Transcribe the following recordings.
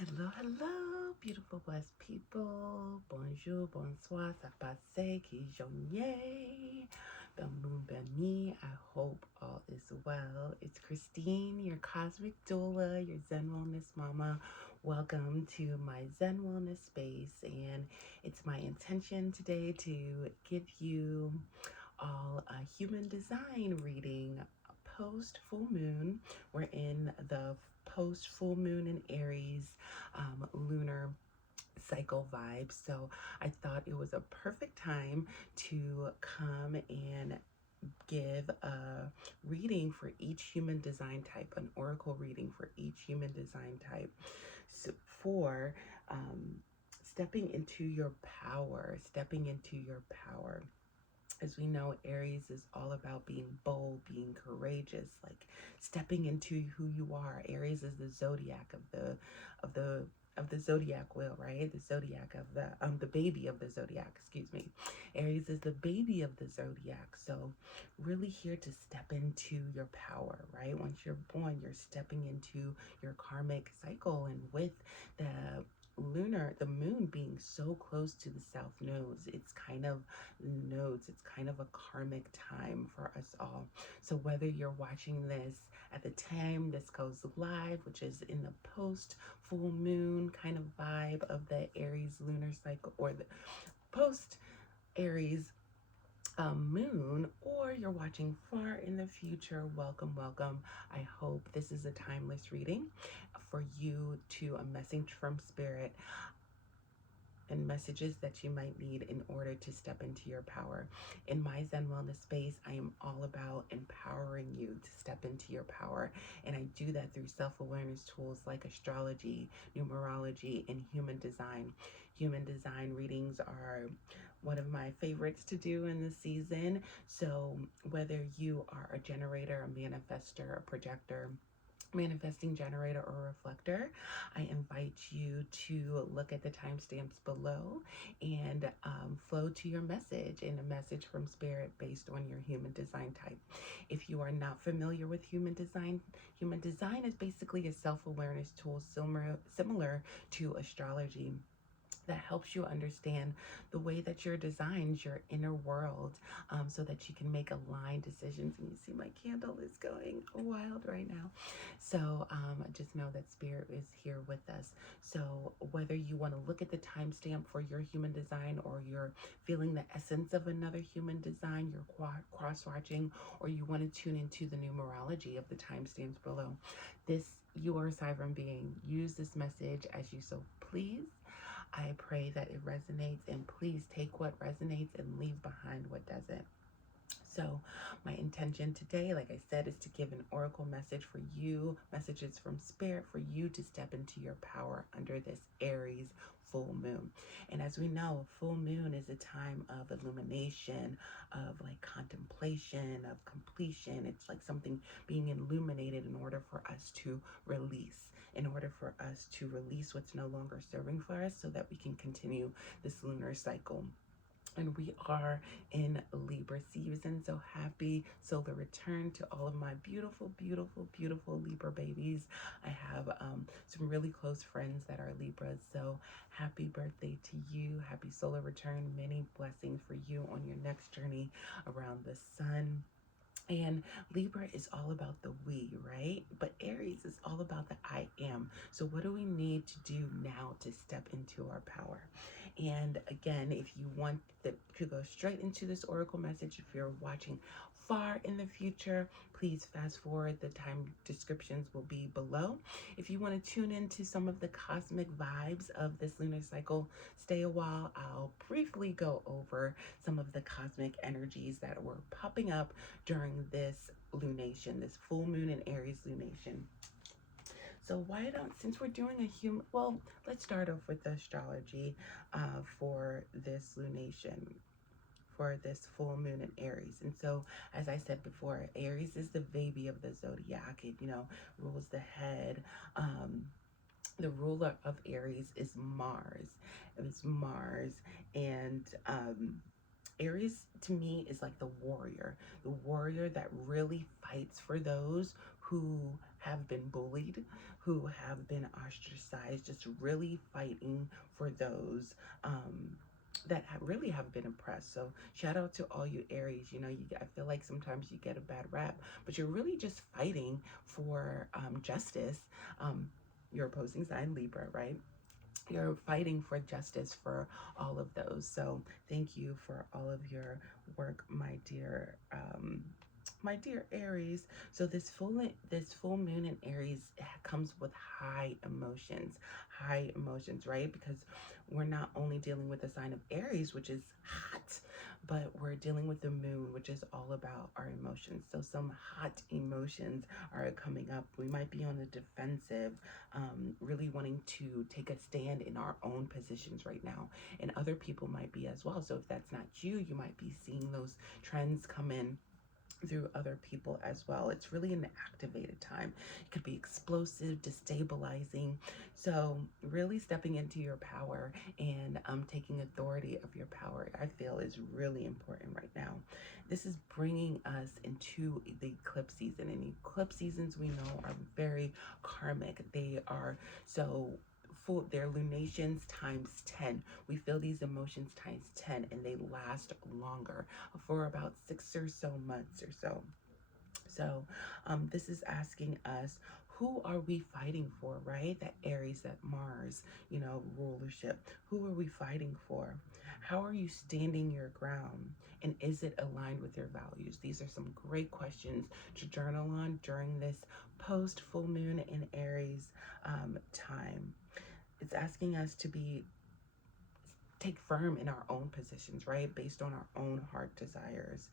Hello, hello, beautiful, blessed people. Bonjour, bonsoir, ça passe, qui journée. Belmoon Beni, I hope all is well. It's Christine, your cosmic doula, your Zen Wellness mama. Welcome to my Zen Wellness space, and it's my intention today to give you all a human design reading post full moon. We're in the post full moon in Aries lunar cycle vibe. So I thought it was a perfect time to come and give a reading for each human design type, an oracle reading for each human design type. So for stepping into your power, stepping into your power. As we know, Aries is all about being bold, being courageous, like stepping into who you are. Aries is the zodiac of the of the zodiac wheel, right? The zodiac of the baby of the zodiac, excuse me. Aries is the baby of the zodiac. So really here to step into your power, right? Once you're born, you're stepping into your karmic cycle, and with the moon being so close to the south nodes, it's kind of a karmic time for us all. So whether you're watching this at the time this goes live, which is in the post full moon kind of vibe of the Aries lunar cycle, or the post Aries moon, or you're watching far in the future, welcome, welcome. I hope this is a timeless reading for you, to a message from spirit and messages that you might need in order to step into your power. In my Zen Wellness space, I am all about empowering you to step into your power. And I do that through self-awareness tools like astrology, numerology, and human design. Human design readings are one of my favorites to do in the season. So whether you are a generator, a manifestor, a projector, manifesting generator, or reflector, I invite you to look at the timestamps below and flow to your message, and a message from spirit based on your human design type. If you are not familiar with human design is basically a self-awareness tool similar to astrology, that helps you understand the way that you're designed, your inner world, so that you can make aligned decisions. And you see my candle is going wild right now. So just know that spirit is here with us. So whether you want to look at the timestamp for your human design, or you're feeling the essence of another human design, you're cross-watching, or you want to tune into the numerology of the timestamps below, you are a sovereign being. Use this message as you so please. I pray that it resonates, and please take what resonates and leave behind what doesn't. So my intention today, like I said, is to give an oracle message for you, messages from spirit for you to step into your power under this Aries full moon. And as we know, full moon is a time of illumination, of like contemplation, of completion. It's like something being illuminated in order for us to release, in order for us to release what's no longer serving for us, so that we can continue this lunar cycle. And we are in Libra season, so happy solar return to all of my beautiful, beautiful, beautiful Libra babies. I have some really close friends that are Libras, so happy birthday to you. Happy solar return. Many blessings for you on your next journey around the sun. And Libra is all about the we, right? But Aries is all about the I am. So what do we need to do now to step into our power? And again, if you want to go straight into this oracle message, if you're watching far in the future, please fast forward. The time descriptions will be below. If you want to tune into some of the cosmic vibes of this lunar cycle, stay a while. I'll briefly go over some of the cosmic energies that were popping up during this lunation, this full moon in Aries lunation. So since we're doing let's start off with the astrology for this lunation, for this full moon in Aries. And so, as I said before, Aries is the baby of the zodiac. It, rules the head. The ruler of Aries is Mars. It's Mars, and Aries to me is like the warrior that really fights for those who have been bullied, who have been ostracized, just really fighting for those that really have been oppressed. So shout out to all you Aries. You know, I feel like sometimes you get a bad rap, but you're really just fighting for justice. Um, your opposing sign Libra, right? You're fighting for justice for all of those. So thank you for all of your work, my dear Aries. So this full moon in Aries comes with high emotions, right? Because we're not only dealing with the sign of Aries, which is hot, but we're dealing with the moon, which is all about our emotions. So some hot emotions are coming up. We might be on the defensive, really wanting to take a stand in our own positions right now, and other people might be as well. So if that's not you, you might be seeing those trends come in through other people as well. It's really an activated time. It could be explosive, destabilizing. So really stepping into your power and taking authority of your power, I feel, is really important right now. This is bringing us into the eclipse season, and eclipse seasons we know are very karmic. They are so full, they're lunations times 10. We feel these emotions times 10, and they last longer for about 6 or so months or so. So this is asking us, who are we fighting for, right? That Aries, that Mars, you know, rulership. Who are we fighting for? How are you standing your ground? And is it aligned with your values? These are some great questions to journal on during this post full moon in Aries time. It's asking us to take firm in our own positions, right? Based on our own heart desires.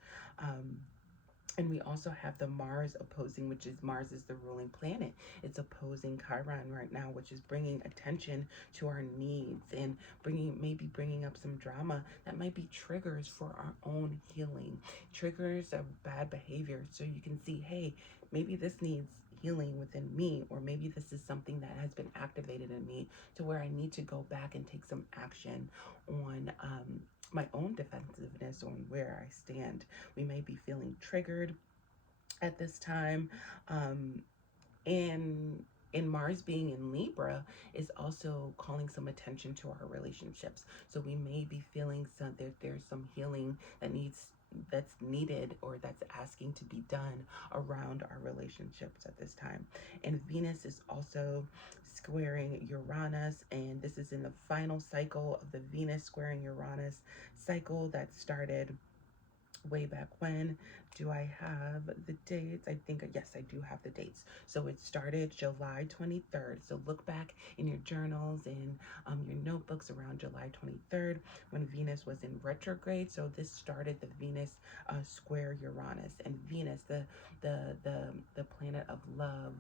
And we also have the Mars opposing, which is Mars is the ruling planet. It's opposing Chiron right now, which is bringing attention to our needs and maybe bringing up some drama that might be triggers for our own healing, triggers of bad behavior. So you can see, hey, maybe this needs healing within me, or maybe this is something that has been activated in me to where I need to go back and take some action on my own defensiveness, on where I stand. We may be feeling triggered at this time. And in Mars being in Libra is also calling some attention to our relationships. So we may be feeling there's some healing that's needed, or that's asking to be done around our relationships at this time. And Venus is also squaring Uranus, and this is in the final cycle of the Venus squaring Uranus cycle that started way back when. Do I have the dates? I think, yes, I do have the dates. So it started July 23rd. So look back in your journals and your notebooks around July 23rd when Venus was in retrograde. So this started the Venus square Uranus, and Venus, the planet of love,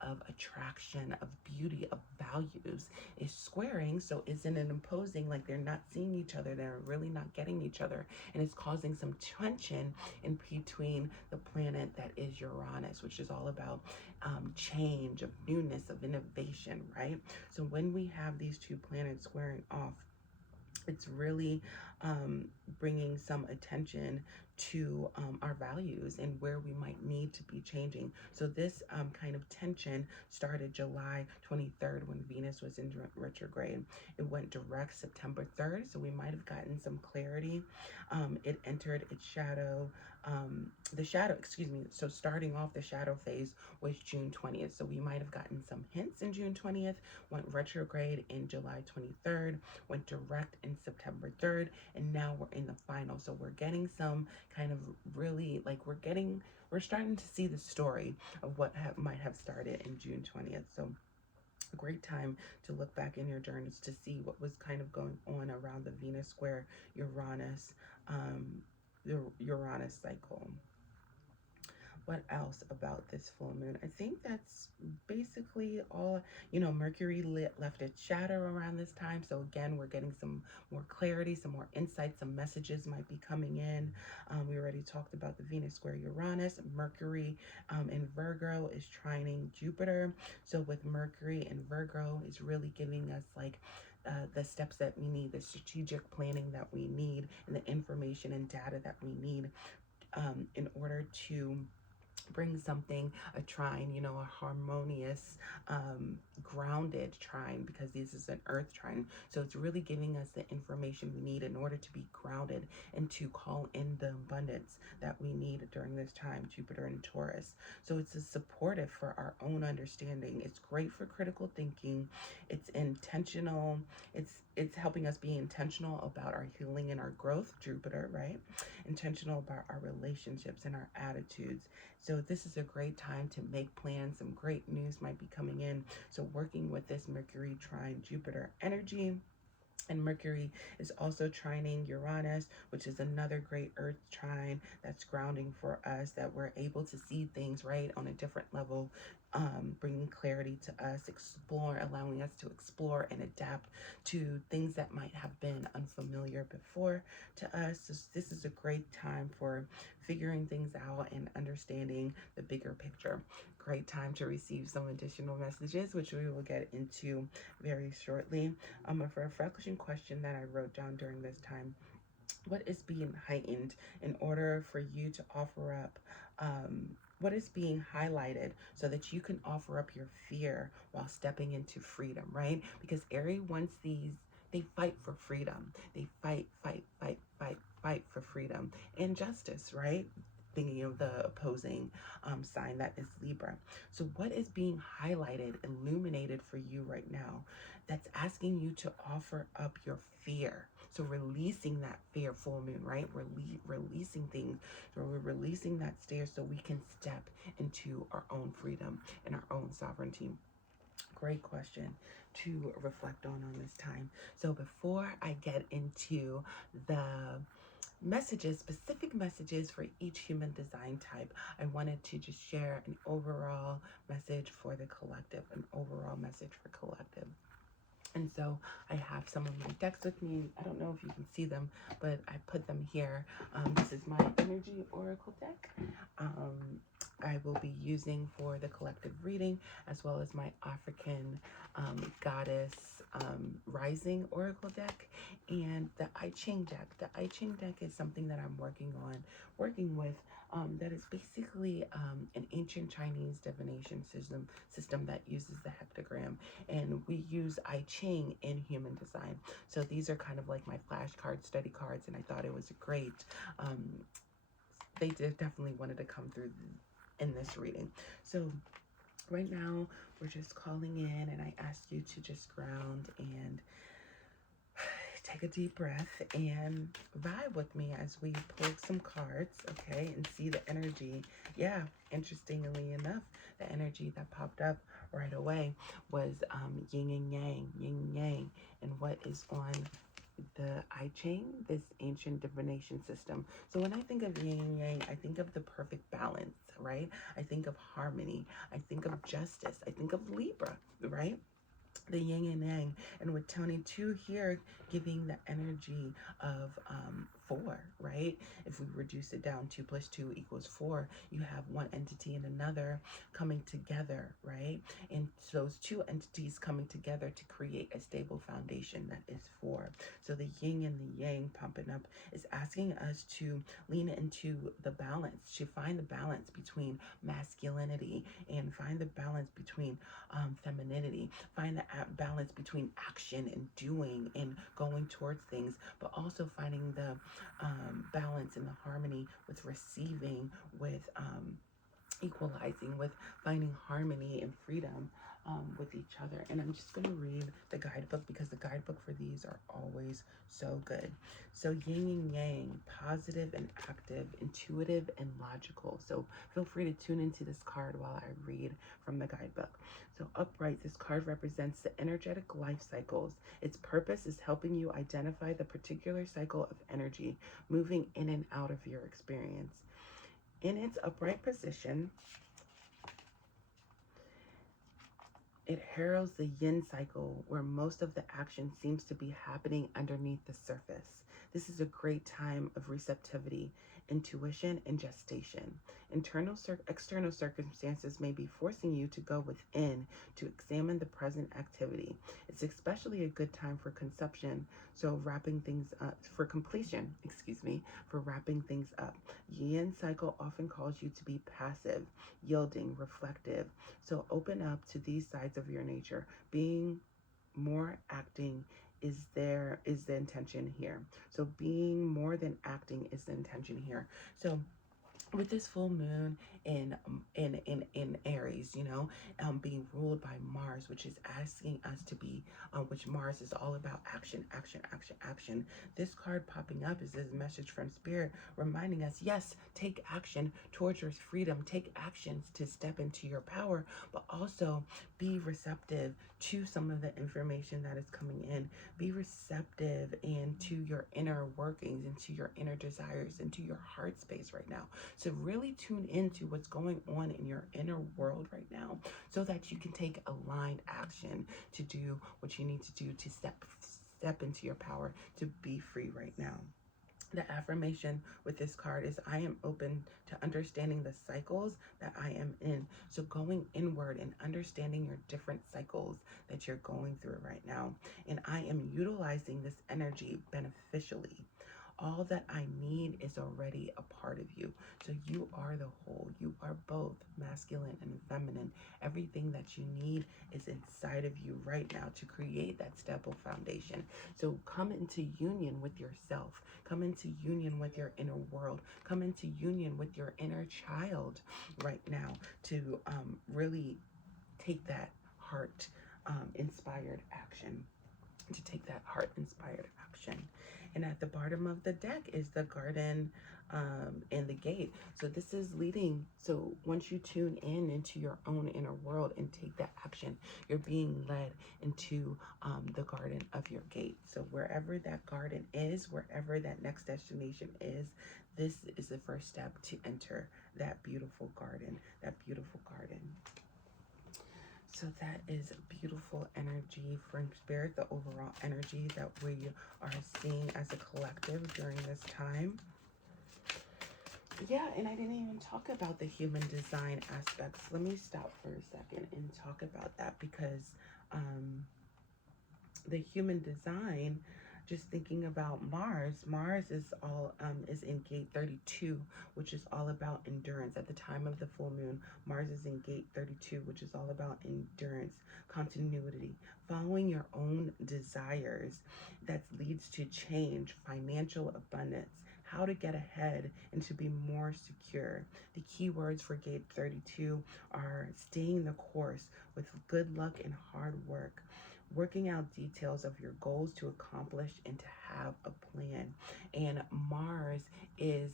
of attraction, of beauty, of values, is squaring. So isn't it imposing, like they're not seeing each other, they're really not getting each other, and it's causing some tension in between the planet that is Uranus, which is all about change, of newness, of innovation, right? So when we have these two planets squaring off, it's really bringing some attention to our values and where we might need to be changing. So this kind of tension started July 23rd when Venus was in retrograde. It went direct September 3rd, so we might have gotten some clarity. It entered its shadow. So starting off, the shadow phase was June 20th. So we might have gotten some hints in June 20th, went retrograde in July 23rd, went direct in September 3rd, and now we're in the final. So we're getting some kind of really, like, we're starting to see the story of what might have started in June 20th. So a great time to look back in your journals to see what was kind of going on around the Venus square Uranus, the Uranus cycle. What else about this full moon? I think that's basically all. You know, Mercury left its shadow around this time. So again, we're getting some more clarity, some more insight, some messages might be coming in. We already talked about the Venus square Uranus. Mercury in Virgo is trining Jupiter. So with Mercury in Virgo is really giving us like the steps that we need, the strategic planning that we need, and the information and data that we need in order to bring something, a trine, you know, a harmonious, grounded trine, because this is an earth trine. So it's really giving us the information we need in order to be grounded and to call in the abundance that we need during this time, Jupiter and Taurus. So it's a supportive for our own understanding. It's great for critical thinking. It's intentional. It's helping us be intentional about our healing and our growth, Jupiter, right? Intentional about our relationships and our attitudes. So this is a great time to make plans. Some great news might be coming in. So working with this Mercury trine Jupiter energy. And Mercury is also trining Uranus, which is another great earth trine that's grounding for us, that we're able to see things right on a different level, bringing clarity to us, allowing us to explore and adapt to things that might have been unfamiliar before to us. So this is a great time for figuring things out and understanding the bigger picture. Great time to receive some additional messages, which we will get into very shortly. A reflection question that I wrote down during this time: what is being heightened in order for you to offer up? What is being highlighted so that you can offer up your fear while stepping into freedom, right? Because Aries wants they fight for freedom. They fight for freedom and justice, right? Thinking of the opposing sign that is Libra. So, what is being highlighted, illuminated for you right now that's asking you to offer up your fear? So releasing that fear, full moon, right? Releasing things. So we're releasing that fear so we can step into our own freedom and our own sovereignty. Great question to reflect on this time. So before I get into the messages, specific messages for each human design type, I wanted to just share an overall message for the collective, an overall message for collective. And so I have some of my decks with me. I don't know if you can see them, but I put them here. This is my energy oracle deck. I will be using for the collective reading, as well as my African goddess rising oracle deck, and the I Ching deck. The I Ching deck is something that I'm working with. That is basically an ancient Chinese divination system that uses the hectogram, and we use I Ching in human design. So these are kind of like my flashcard study cards, and I thought it was great. They definitely wanted to come through in this reading. So right now we're just calling in, and I ask you to just ground and take a deep breath and vibe with me as we pull some cards, okay, and see the energy. Yeah, interestingly enough, the energy that popped up right away was yin and yang, yin and yang. And what is on the I Ching, this ancient divination system. So when I think of yin and yang, I think of the perfect balance, right? I think of harmony. I think of justice. I think of Libra, right? The yin and yang. And with Tony 2 here giving the energy of 4, right? If we reduce it down, 2 plus 2 equals 4, you have one entity and another coming together, right? And those two entities coming together to create a stable foundation that is 4. So the yin and the yang pumping up is asking us to lean into the balance, to find the balance between masculinity and find the balance between femininity, find the balance between action and doing and going towards things, but also finding the balance and the harmony with receiving, with equalizing, with finding harmony and freedom with each other. And I'm just going to read the guidebook, because the guidebook for these are always so good. So yin and yang, positive and active, intuitive and logical. So feel free to tune into this card while I read from the guidebook. So upright, this card represents the energetic life cycles. Its purpose is helping you identify the particular cycle of energy moving in and out of your experience. In its upright position, it heralds the yin cycle where most of the action seems to be happening underneath the surface. This is a great time of receptivity, intuition, and gestation. External circumstances may be forcing you to go within to examine the present activity. It's especially a good time for conception, so wrapping things up, for completion, for wrapping things up. Yin cycle often calls you to be passive, yielding, reflective, so open up to these sides of your nature. Being more acting is the intention here. So being more than acting is the intention here. So with this full moon in Aries, being ruled by Mars, which is asking us to be, which Mars is all about action, action, action, action. This card popping up is this message from Spirit reminding us, yes, take action towards your freedom, take actions to step into your power, but also be receptive to some of the information that is coming in. Be receptive into your inner workings, into your inner desires, into your heart space right now. So really tune into what's going on in your inner world right now so that you can take aligned action to do what you need to do to step into your power, to be free right now. The affirmation with this card is I am open to understanding the cycles that I am in. So going inward and understanding your different cycles that you're going through right now. And I am utilizing this energy beneficially. All that I need is already a part of you. So you are the whole. You are both masculine and feminine. Everything that you need is inside of you right now to create that stable foundation. So come into union with yourself. Come into union with your inner world. Come into union with your inner child right now to really take that heart inspired action. To take that heart inspired action. And at the bottom of the deck is the garden and the gate. So this is leading. So once you tune in into your own inner world and take that action, you're being led into the garden of your gate. So wherever that garden is, wherever that next destination is, this is the first step to enter that beautiful garden, that beautiful garden. So that is beautiful energy from Spirit, the overall energy that we are seeing as a collective during this time. Yeah, and I didn't even talk about the human design aspects. Let me stop for a second and talk about that because the human design, just thinking about Mars is all is in gate 32, which is all about endurance. At the time of the full moon, Mars is in gate 32, which is all about endurance, continuity, following your own desires. That leads to change, financial abundance, how to get ahead and to be more secure. The key words for gate 32 are staying the course with good luck and hard work, working out details of your goals to accomplish and to have a plan. And Mars is,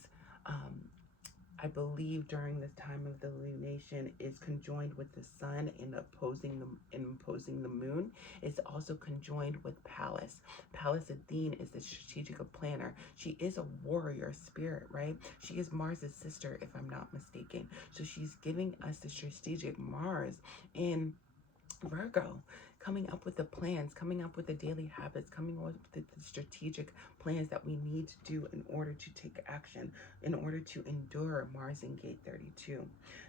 I believe, during this time of the lunation, is conjoined with the sun and opposing the moon. It's also conjoined with Pallas. Pallas Athene is the strategic planner. She is a warrior spirit, right? She is Mars's sister, if I'm not mistaken. So she's giving us the strategic Mars in Virgo, coming up with the plans, coming up with the daily habits, coming up with the strategic plans that we need to do in order to take action, in order to endure. Mars in gate 32.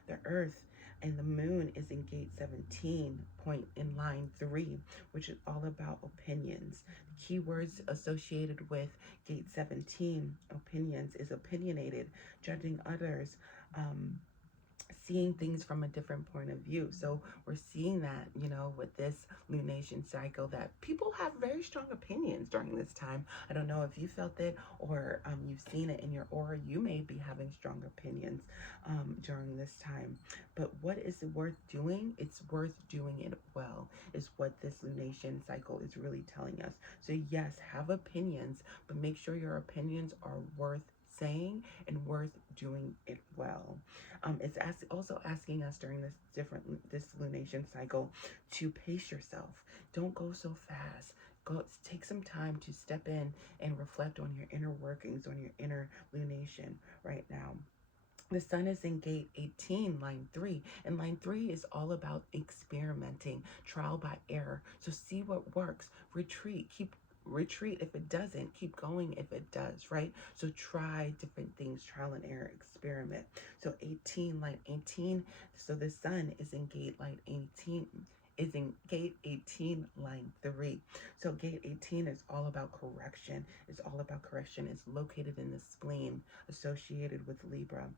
The Earth and the moon is in gate 17, point in line 3, which is all about opinions. The keywords associated with gate 17, opinions, is opinionated, judging others, seeing things from a different point of view. So we're seeing that, with this lunation cycle, that people have very strong opinions during this time. I don't know if you felt it or you've seen it in your aura. You may be having strong opinions during this time. But what is it worth doing? It's worth doing it well, is what this lunation cycle is really telling us. So yes, have opinions, but make sure your opinions are worth saying and worth doing it well. It's also asking us during this lunation cycle to pace yourself. Don't go so fast. Take some time to step in and reflect on your inner workings, on your inner lunation right now. The sun is in gate 18, line 3. And line 3 is all about experimenting, trial by error. So see what works. Retreat if it doesn't, keep going if it does, right? So try different things, trial and error, experiment. So 18, line 18. So the sun is in gate line 18. Is in gate 18, line 3. So gate 18 is all about correction. It's all about correction. It's located in the spleen, associated with Libra.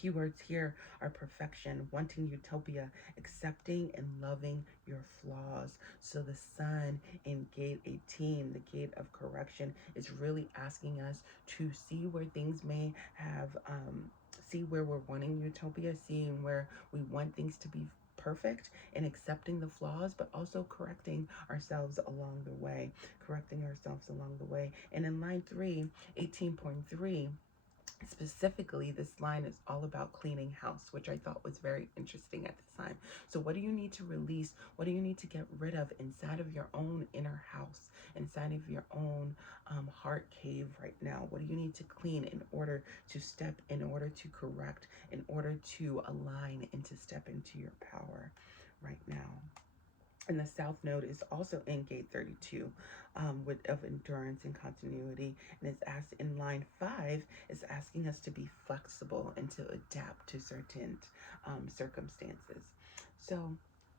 Keywords here are perfection, wanting utopia, accepting and loving your flaws. So the sun in gate 18, the gate of correction, is really asking us to see where things may have, see where we're wanting utopia, seeing where we want things to be perfect, and accepting the flaws, but also correcting ourselves along the way, And in line 3, 18.3, specifically, this line is all about cleaning house, which I thought was very interesting at the time. So what do you need to release? What do you need to get rid of inside of your own inner house, inside of your own heart cave right now? What do you need to clean in order to correct, in order to align and to step into your power right now? And the South Node is also in gate 32, of endurance and continuity. And it's asked in line 5, is asking us to be flexible and to adapt to certain circumstances. So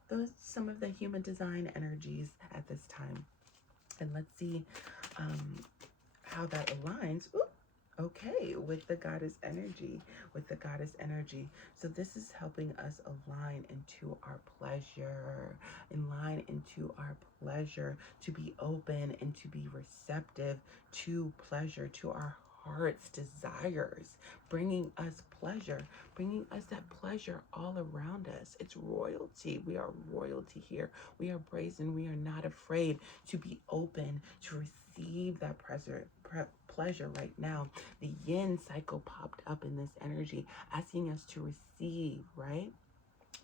those are some of the human design energies at this time. And let's see how that aligns. Okay, with the goddess energy, So this is helping us align into our pleasure, to be open and to be receptive to pleasure, to our heart's desires, bringing us that pleasure all around us. It's royalty. We are royalty here. We are brazen. We are not afraid to be open, to receive that pleasure right now. The yin cycle popped up in this energy, asking us to receive, right?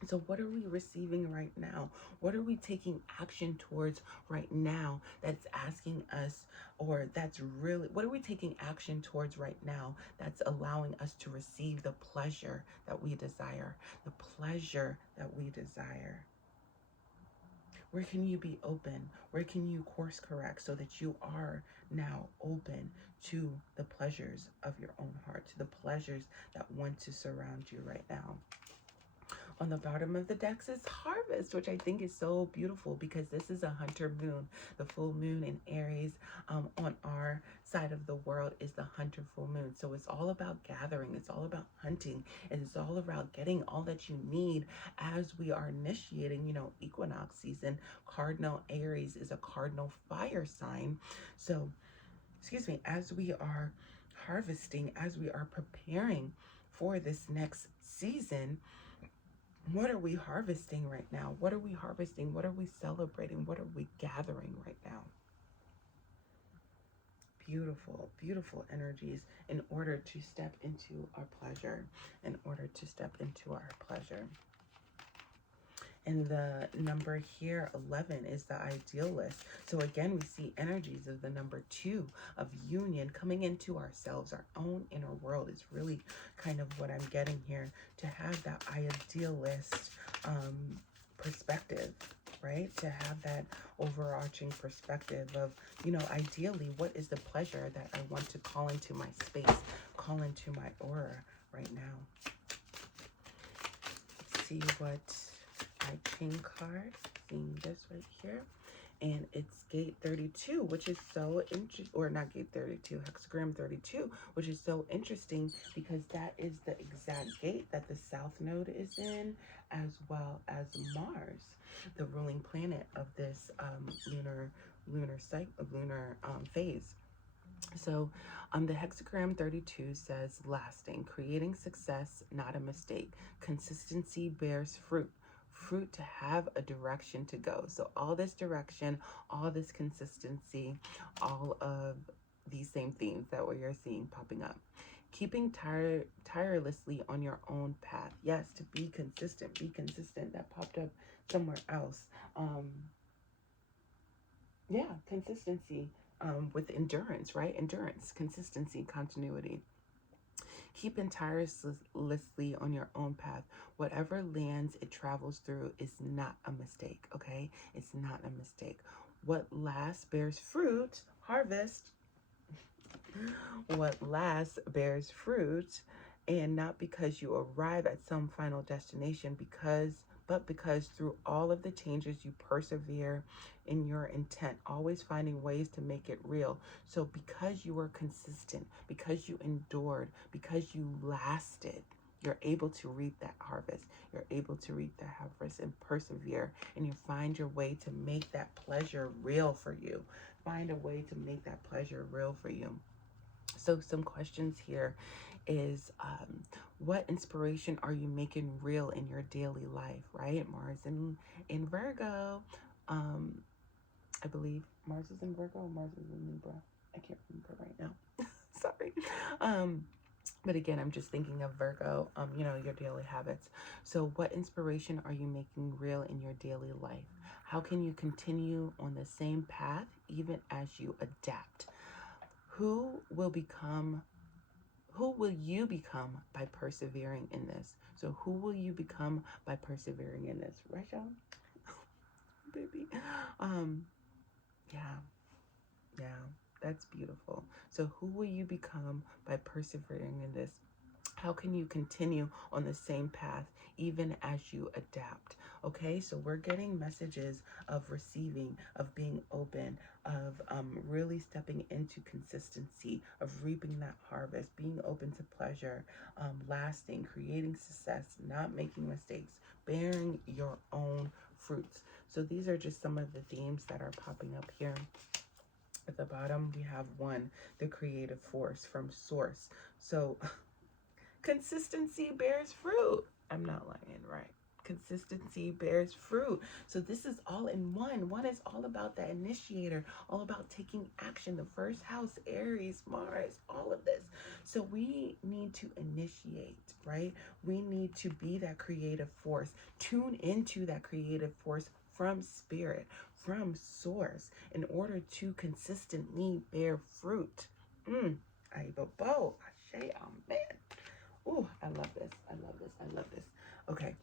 So what are we receiving right now? What are we taking action towards right now that's asking us, or that's really, what are we taking action towards right now that's allowing us to receive the pleasure that we desire? The pleasure that we desire. Where can you be open? Where can you course correct so that you are now open to the pleasures of your own heart, to the pleasures that want to surround you right now? On the bottom of the decks is Harvest, which I think is so beautiful because this is a hunter moon. The full moon in Aries on our side of the world is the hunter full moon. So it's all about gathering. It's all about hunting. And it's all about getting all that you need as we are initiating, equinox season. Cardinal Aries is a cardinal fire sign. So, as we are harvesting, as we are preparing for this next season, what are we harvesting right now? What are we harvesting? What are we celebrating? What are we gathering right now? Beautiful, beautiful energies in order to step into our pleasure, And the number here, 11, is the idealist. So again, we see energies of the number 2 of union coming into ourselves. Our own inner world is really kind of what I'm getting here, to have that idealist perspective, right? To have that overarching perspective of, ideally, what is the pleasure that I want to call into my space, call into my aura right now? Let's see what King card, seeing this right here, and it's gate 32, which is so interesting, or not gate 32, hexagram 32, which is so interesting because that is the exact gate that the South Node is in, as well as Mars, the ruling planet of this lunar phase. So the hexagram 32 says lasting, creating success, not a mistake. Consistency bears fruit to have a direction to go. So all this direction, all this consistency, all of these same themes that we are seeing popping up. Keeping tirelessly on your own path. Yes, to be consistent. That popped up somewhere else. Consistency with endurance, right? Endurance, consistency, continuity. Keeping tirelessly on your own path. Whatever lands it travels through is not a mistake, okay? It's not a mistake. What lasts bears fruit, harvest. What lasts bears fruit, and not because you arrive at some final destination, but because through all of the changes you persevere in your intent, always finding ways to make it real. So because you were consistent, because you endured, because you lasted, you're able to reap that harvest. You're able to reap that harvest and persevere, and you find your way to make that pleasure real for you. Find a way to make that pleasure real for you. So some questions here is, what inspiration are you making real in your daily life, right? Mars in Virgo. I believe Mars is in Virgo or Mars is in Libra. I can't remember right now. Sorry. But again, I'm just thinking of Virgo, your daily habits. So what inspiration are you making real in your daily life? How can you continue on the same path even as you adapt? Who will you become by persevering in this? So who will you become by persevering in this? Right, y'all? Baby. Yeah. Yeah. That's beautiful. So who will you become by persevering in this? How can you continue on the same path even as you adapt? Okay, so we're getting messages of receiving, of being open, of really stepping into consistency, of reaping that harvest, being open to pleasure, lasting, creating success, not making mistakes, bearing your own fruits. So these are just some of the themes that are popping up here. At the bottom, we have one, the creative force from source. So consistency bears fruit. I'm not lying, right? Consistency bears fruit. So this is all in one. One is all about the initiator, all about taking action. The first house, Aries, Mars, all of this. So we need to initiate, right? We need to be that creative force. Tune into that creative force from spirit, from source, in order to consistently bear fruit. I say amen. Oh, I love this. I love this. I love this. Okay,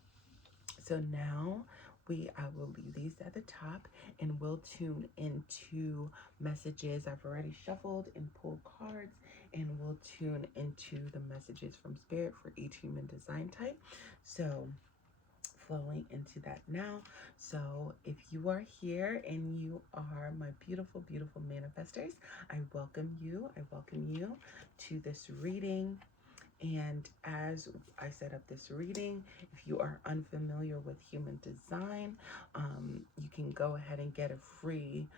so now I will leave these at the top, and we'll tune into messages. I've already shuffled and pulled cards, and we'll tune into the messages from spirit for each human design type. So flowing into that now. So if you are here and you are my beautiful, beautiful manifestors, I welcome you. I welcome you to this reading. And as I set up this reading, if you are unfamiliar with human design, you can go ahead and get a free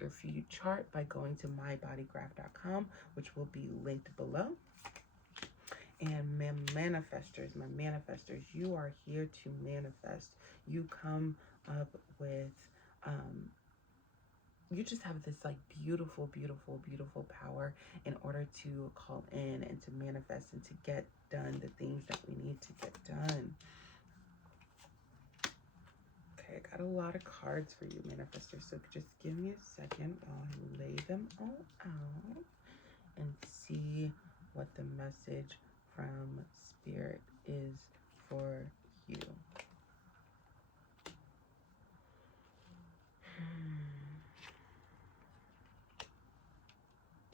your free chart by going to mybodygraph.com, which will be linked below. And my manifestors, you are here to manifest. You come up with you just have this like beautiful, beautiful, beautiful power in order to call in and to manifest and to get done the things that we need to get done. Okay, I got a lot of cards for you, manifestors. So just give me a second. I'll lay them all out and see what the message from spirit is for you.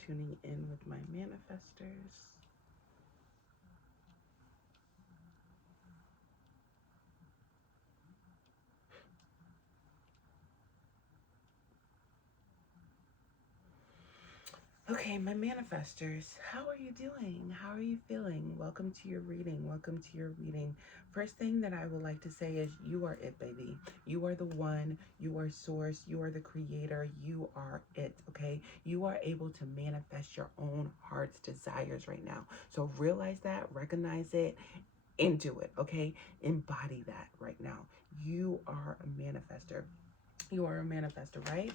Tuning in with my manifestors. Okay, my manifestors, how are you doing? How are you feeling? Welcome to your reading. Welcome to your reading. First thing that I would like to say is you are it, baby. You are the one. You are source. You are the creator. You are it, okay? You are able to manifest your own heart's desires right now. So realize that, recognize it, and do it, okay? Embody that right now. You are a manifester. You are a manifester, right?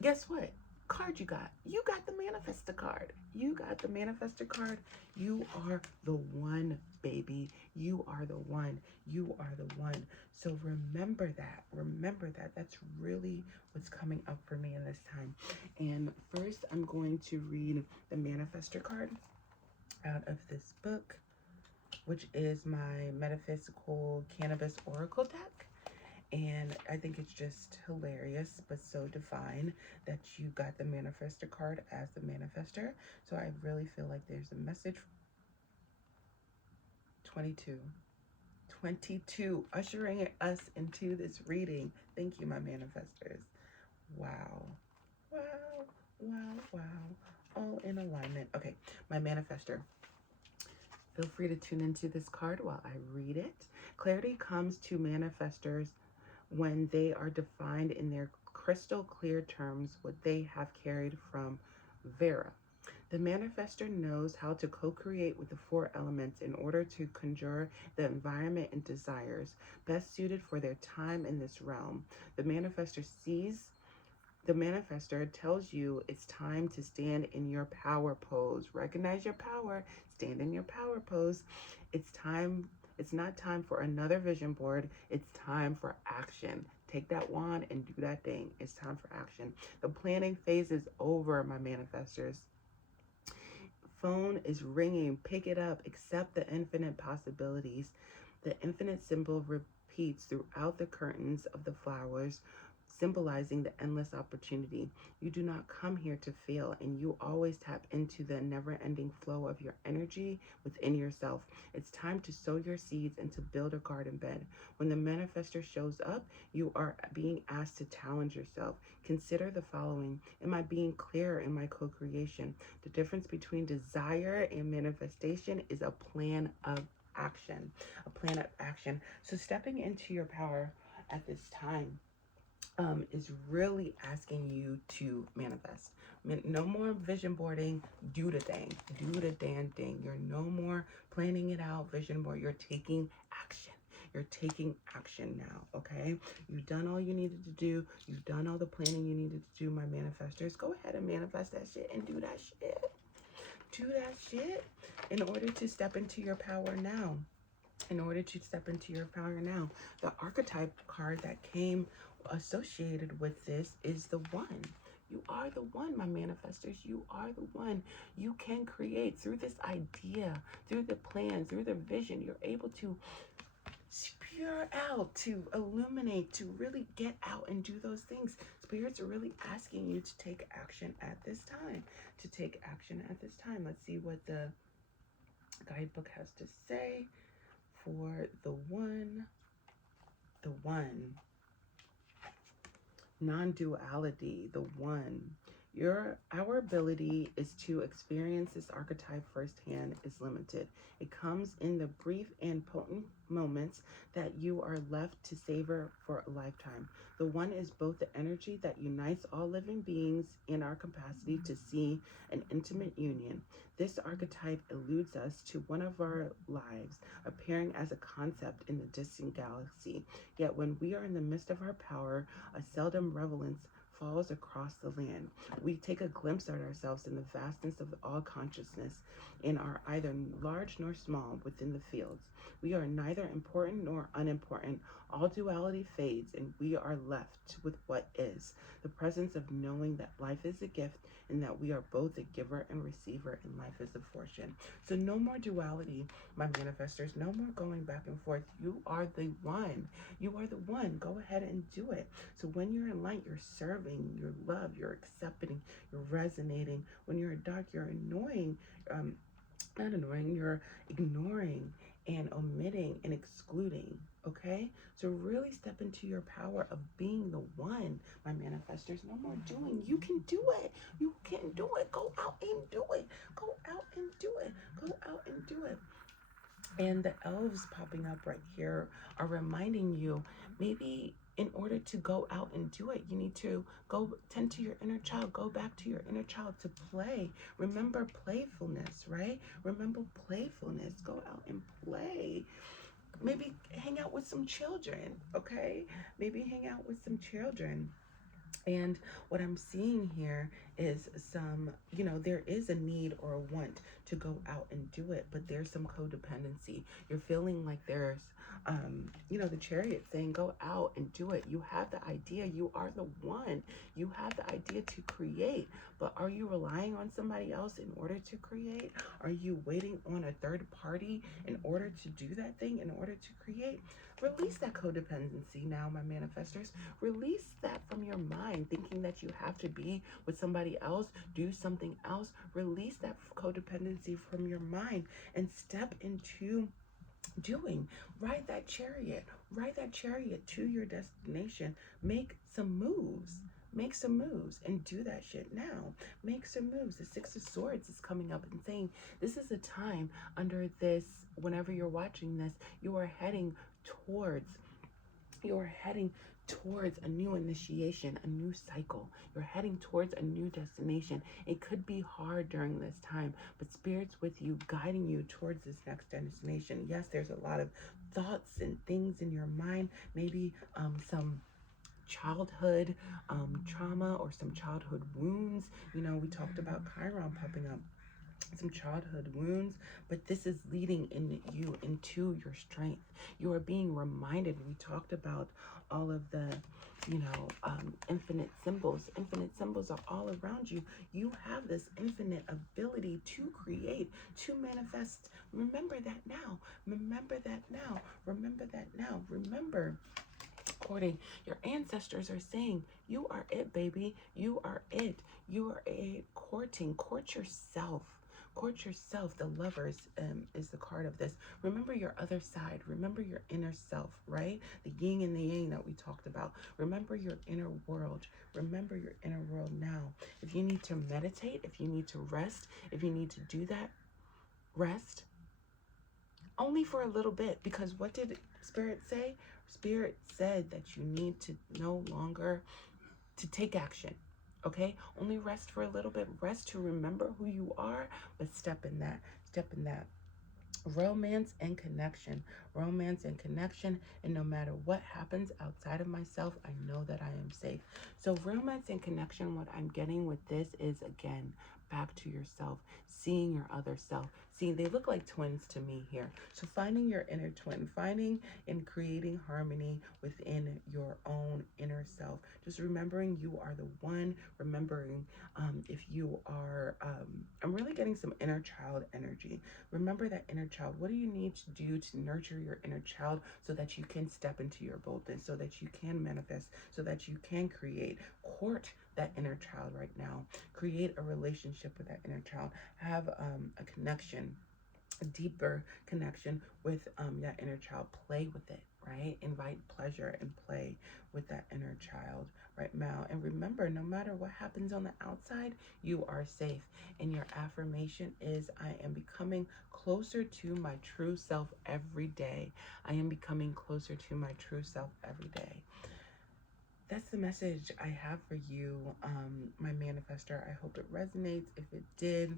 Guess what? Card you got. You got the manifester card. You got the manifester card. You are the one, baby. You are the one. You are the one. So remember that. Remember that. That's really what's coming up for me in this time. And first, I'm going to read the manifester card. out of this book, which is my metaphysical cannabis oracle deck. And I think it's just hilarious, but so divine that you got the manifestor card as the manifester. So I really feel like there's a message. 22. 22, ushering us into this reading. Thank you, my manifestors. Wow. Wow. Wow. Wow. All in alignment. Okay, my manifester. Feel free to tune into this card while I read it. Clarity comes to manifestors when they are defined in their crystal clear terms what they have carried from Vera. The manifestor knows how to co-create with the four elements in order to conjure the environment and desires best suited for their time in this realm. The manifestor tells you it's time to stand in your power pose. Recognize your power, stand in your power pose. It's time. It's not time for another vision board. It's time for action. Take that wand and do that thing. It's time for action. The planning phase is over, my manifestors. Phone is ringing. Pick it up. Accept the infinite possibilities. The infinite symbol repeats throughout the curtains of the flowers, symbolizing the endless opportunity. You do not come here to fail, and you always tap into the never-ending flow of your energy within yourself. It's time to sow your seeds and to build a garden bed. When the manifestor shows up, you are being asked to challenge yourself. Consider the following. Am I being clear in my co-creation? The difference between desire and manifestation is a plan of action. A plan of action. So stepping into your power at this time is really asking you to manifest. No more vision boarding. Do the thing. Do the damn thing. You're no more planning it out, vision board. You're taking action. You're taking action now, okay? You've done all you needed to do. You've done all the planning you needed to do, my manifestors. Go ahead and manifest that shit and do that shit. Do that shit in order to step into your power now. In order to step into your power now. The archetype card that came associated with this is the one. You are the one, my manifestors. You are the one. You can create through this idea, through the plan, through the vision. You're able to spew out, to illuminate, to really get out and do those things. Spirits are really asking you to take action at this time. To take action at this time. Let's see what the guidebook has to say for the one. The one. Non-duality, the one. Our ability is to experience this archetype firsthand is limited. It comes in the brief and potent moments that you are left to savor for a lifetime. The one is both the energy that unites all living beings in our capacity to see an intimate union. This archetype alludes us to one of our lives, appearing as a concept in the distant galaxy. Yet when we are in the midst of our power, a seldom relevance falls across the land. We take a glimpse at ourselves in the vastness of all consciousness and are either large nor small within the fields. We are neither important nor unimportant. All duality fades and we are left with what is. The presence of knowing that life is a gift and that we are both a giver and receiver and life is a fortune. So no more duality, my manifestors. No more going back and forth. You are the one. You are the one. Go ahead and do it. So when you're in light, you're serving, you're love, you're accepting, you're resonating. When you're in dark, you're annoying, not annoying, you're ignoring and omitting and excluding. Okay? So really step into your power of being the one, my manifestors. No more doing. You can do it. You can do it. Go out and do it. Go out and do it. Go out and do it. And the elves popping up right here are reminding you, maybe in order to go out and do it, you need to go tend to your inner child. Go back to your inner child to play. Remember playfulness, right? Remember playfulness. Go out and play. Maybe hang out with some children, okay? Maybe hang out with some children. And what I'm seeing here is some, there is a need or a want to go out and do it, but there's some codependency. You're feeling like there's, the Chariot saying, go out and do it. You have the idea. You are the one. You have the idea to create, but are you relying on somebody else in order to create? Are you waiting on a third party in order to do that thing, in order to create? Release that codependency now, my manifestors. Release that from your mind, thinking that you have to be with somebody else, do something else. Release that codependency from your mind and step into doing. Ride that chariot. Ride that chariot to your destination. Make some moves. Make some moves and do that shit now. Make some moves. The Six of Swords is coming up and saying this is a time under this, whenever you're watching this, you are heading towards you're heading towards a new initiation, a new cycle. You're heading towards a new destination. It could be hard during this time, but Spirit's with you, guiding you towards this next destination. Yes, there's a lot of thoughts and things in your mind, maybe some childhood trauma or some childhood wounds. We talked about Chiron popping up, some childhood wounds, but this is leading you into your strength. You are being reminded. We talked about all of the infinite symbols. Infinite symbols are all around you. You have this infinite ability to create, to manifest. Remember that now. Remember that now. Remember that now. Remember, courting. Your ancestors are saying, you are it, baby. You are it. You are it. Courting. Court yourself. Court yourself. The Lovers is the card of this. Remember your other side. Remember your inner self, right? The yin and the yang that we talked about. Remember your inner world. Remember your inner world now. If you need to meditate, if you need to rest, if you need to do that, rest. Only for a little bit, because what did Spirit say? Spirit said that you need to no longer to take action. Okay? Only rest for a little bit. Rest to remember who you are, but step in that. Step in that. Romance and connection. Romance and connection. And no matter what happens outside of myself, I know that I am safe. So romance and connection, what I'm getting with this is, again, back to yourself, seeing your other self. See, they look like twins to me here. So finding your inner twin, finding and creating harmony within your own inner self. Just remembering you are the one, remembering if you are, I'm really getting some inner child energy. Remember that inner child. What do you need to do to nurture your inner child so that you can step into your boldness, so that you can manifest, so that you can create? Court that inner child right now. Create a relationship with that inner child. Have a connection, a deeper connection with that inner child. Play with it, right? Invite pleasure and play with that inner child right now. And remember, no matter what happens on the outside, you are safe. And your affirmation is, I am becoming closer to my true self every day. I am becoming closer to my true self every day. That's the message I have for you, my manifestor. I hope it resonates. If it did,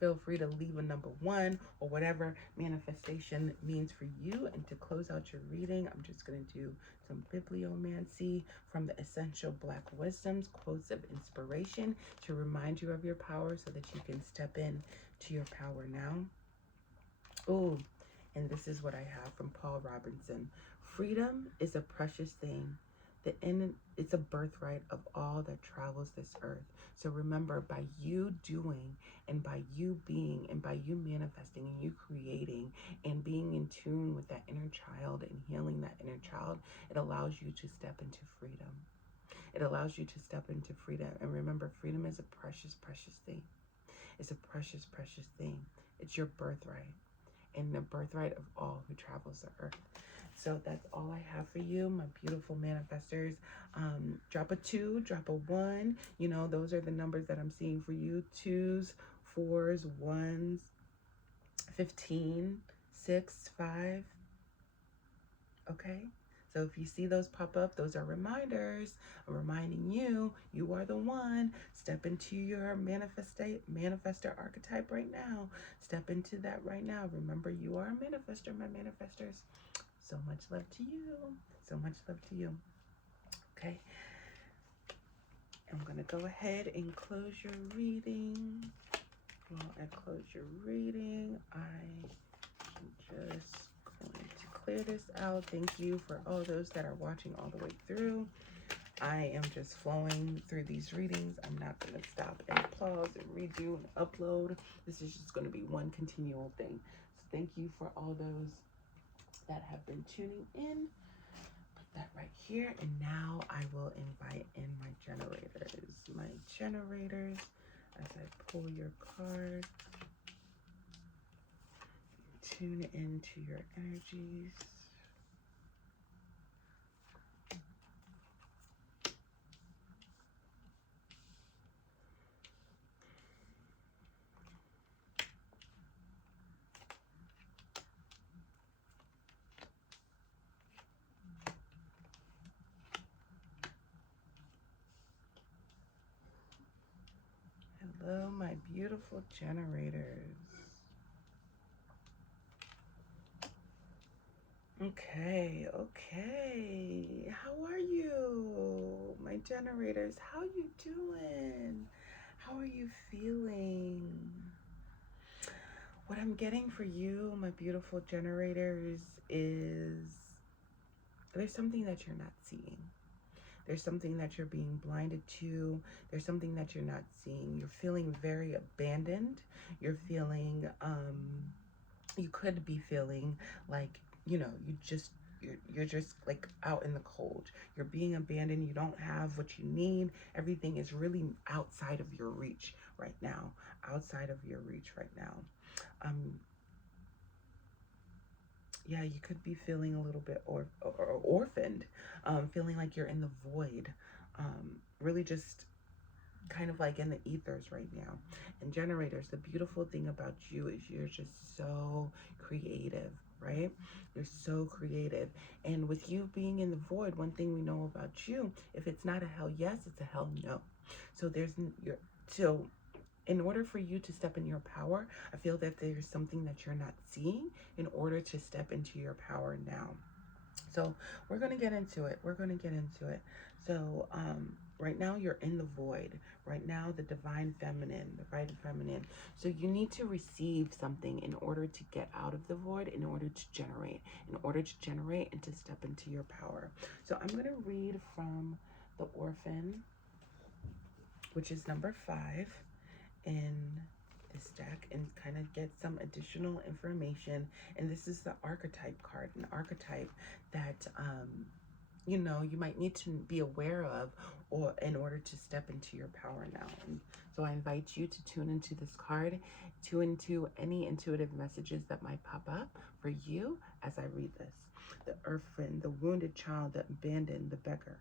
feel free to leave a number 1 or whatever manifestation means for you. And to close out your reading, I'm just going to do some bibliomancy from the Essential Black Wisdoms, quotes of inspiration to remind you of your power so that you can step in to your power now. Oh, and this is what I have from Paul Robinson. Freedom is a precious thing. It's a birthright of all that travels this earth. So remember, by you doing and by you being and by you manifesting and you creating and being in tune with that inner child and healing that inner child, it allows you to step into freedom. It allows you to step into freedom. And remember, freedom is a precious, precious thing. It's a precious, precious thing. It's your birthright and the birthright of all who travels the earth. So that's all I have for you, my beautiful manifestors. Drop a 2, drop a 1. Those are the numbers that I'm seeing for you. 2s, 4s, 1s, 15, 6, 5. Okay? So if you see those pop up, those are reminders. I'm reminding you, you are the one. Step into your manifestor archetype right now. Step into that right now. Remember, you are a manifestor, my manifestors. So much love to you. So much love to you. Okay. I'm going to go ahead and close your reading. While I close your reading, I am just going to clear this out. Thank you for all those that are watching all the way through. I am just flowing through these readings. I'm not going to stop and pause and redo and upload. This is just going to be one continual thing. So thank you for all those that have been tuning in. Put that right here. And now I will invite in my generators. My generators, as I pull your card, tune into your energies. Hello, my beautiful generators. Okay. How are you, my generators? How you doing? How are you feeling? What I'm getting for you, my beautiful generators, is there's something that you're not seeing. There's something that you're being blinded to. There's something that you're not seeing. You're feeling very abandoned. You're feeling, you could be feeling like, you're just like out in the cold. You're being abandoned. You don't have what you need. Everything is really outside of your reach right now. Outside of your reach right now. Yeah, you could be feeling a little bit or orphaned, feeling like you're in the void, really just kind of like in the ethers right now. And generators, the beautiful thing about you is you're just so creative, right? You're so creative. And with you being in the void, one thing we know about you, if it's not a hell yes, it's a hell no. So so in order for you to step in your power, I feel that there's something that you're not seeing in order to step into your power now. So we're going to get into it. So right now you're in the void. Right now, the divine feminine, the right feminine. So you need to receive something in order to get out of the void, in order to generate and to step into your power. So I'm going to read from the Orphan, which is number 5 in this deck, and kind of get some additional information. And this is the archetype card, an archetype that you might need to be aware of, or in order to step into your power now. And so I invite you to tune into this card, tune into any intuitive messages that might pop up for you as I read this. The orphan, the wounded child that abandoned the beggar.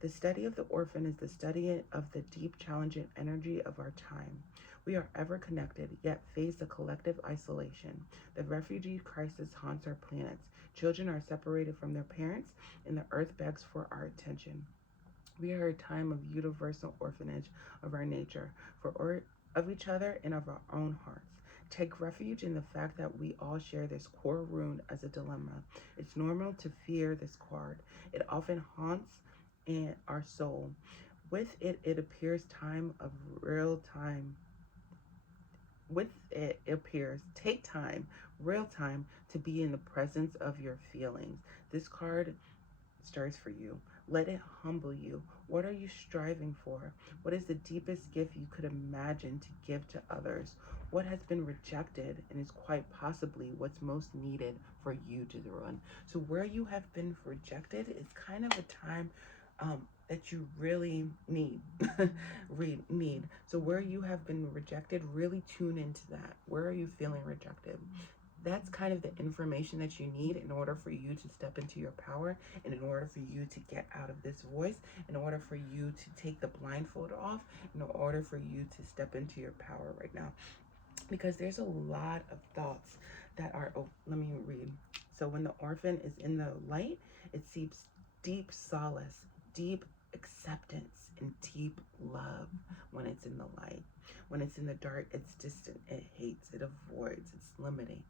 The study of the orphan is the study of the deep, challenging energy of our time. We are ever connected, yet face a collective isolation. The refugee crisis haunts our planets. Children are separated from their parents, and the earth begs for our attention. We are a time of universal orphanage of our nature, of each other and of our own hearts. Take refuge in the fact that we all share this core wound as a dilemma. It's normal to fear this card. It often haunts in our soul. With it appears time of real time. With it appears take time, real time, to be in the presence of your feelings. This card stirs for you. Let it humble you. What are you striving for? What is the deepest gift you could imagine to give to others? What has been rejected and is quite possibly what's most needed for you to run? So where you have been rejected is kind of a time that you really need. need. So where you have been rejected, really tune into that. Where are you feeling rejected? That's kind of the information that you need in order for you to step into your power, and in order for you to get out of this voice, in order for you to take the blindfold off, in order for you to step into your power right now. Because there's a lot of thoughts that are, let me read. So when the orphan is in the light, it seeks deep solace, deep acceptance, and deep love. When it's in the light, when it's in the dark, it's distant, it hates, it avoids, it's limiting.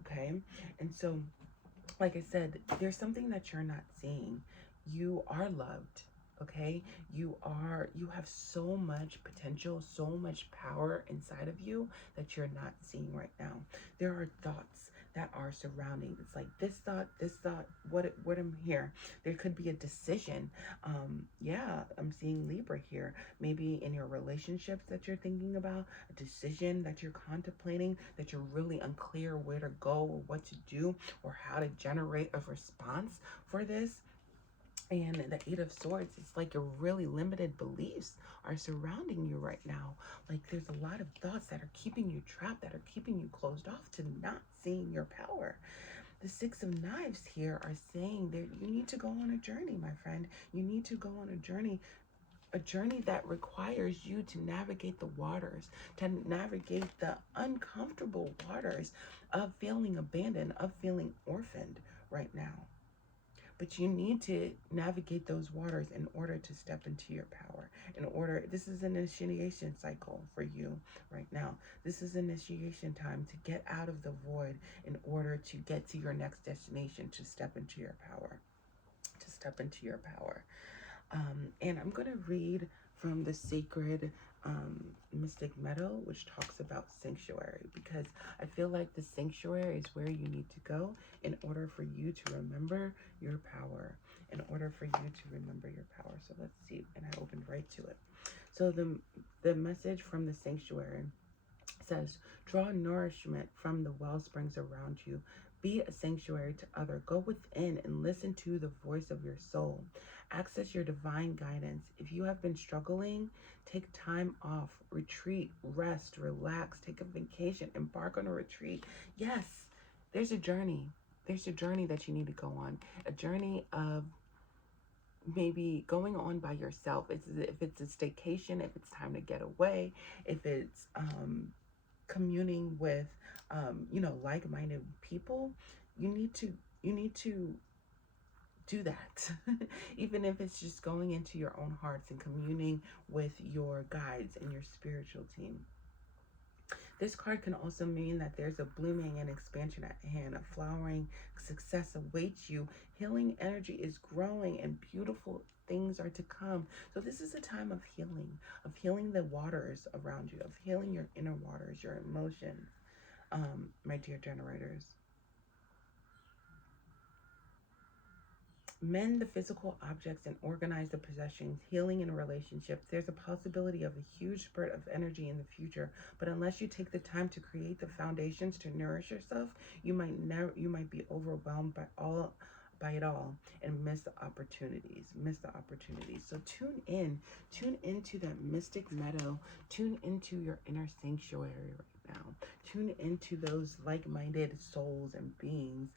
Okay. And so, like I said, there's something that you're not seeing. You are loved. Okay, you have so much potential, so much power inside of you that you're not seeing right now. There are thoughts that are surrounding. It's like this thought, what I'm here. There could be a decision. Yeah, I'm seeing Libra here. Maybe in your relationships that you're thinking about, a decision that you're contemplating, that you're really unclear where to go or what to do or how to generate a response for this. And the Eight of Swords, it's like your really limited beliefs are surrounding you right now. Like there's a lot of thoughts that are keeping you trapped, that are keeping you closed off to not seeing your power. The Six of Knives here are saying that you need to go on a journey, my friend. You need to go on a journey that requires you to navigate the waters, to navigate the uncomfortable waters of feeling abandoned, of feeling orphaned right now. But you need to navigate those waters in order to step into your power. This is an initiation cycle for you right now. This is initiation time to get out of the void in order to get to your next destination, to step into your power. To step into your power. And I'm going to read from the sacred mystic meadow, which talks about sanctuary, because I feel like the sanctuary is where you need to go in order for you to remember your power, in order for you to remember your power. So let's see. And I opened right to it. So the message from the sanctuary says, draw nourishment from the well springs around you. Be a sanctuary to others. Go within and listen to the voice of your soul. Access your divine guidance. If you have been struggling, take time off, retreat, rest, relax, take a vacation, embark on a retreat. Yes, there's a journey. There's a journey that you need to go on. A journey of maybe going on by yourself. If it's a staycation, if it's time to get away, if it's communing with like-minded people, you need to do that. Even if it's just going into your own hearts and communing with your guides and your spiritual team. This card can also mean that there's a blooming and expansion at hand. A flowering success awaits you. Healing energy is growing and beautiful things are to come. So this is a time of healing the waters around you, of healing your inner waters, your emotions, my dear generators. Mend the physical objects and organize the possessions, healing in relationships. There's a possibility of a huge spurt of energy in the future, but unless you take the time to create the foundations to nourish yourself, you might be overwhelmed by it all and miss the opportunities. So tune into that mystic meadow, tune into your inner sanctuary right now. Tune into those like-minded souls and beings.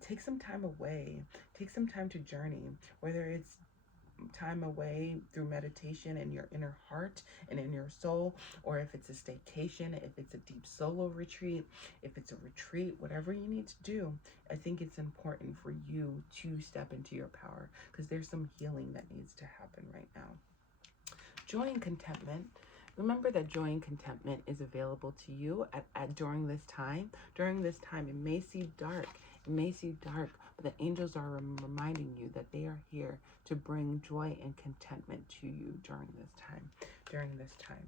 Take some time away. Take some time to journey, whether it's time away through meditation in your inner heart and in your soul, or if it's a staycation, if it's a deep solo retreat, if it's a retreat, whatever you need to do. I think it's important for you to step into your power because there's some healing that needs to happen right now. Joy and contentment. Remember that joy and contentment is available to you during this time. During this time, it may seem dark. It may seem dark, but the angels are reminding you that they are here to bring joy and contentment to you during this time.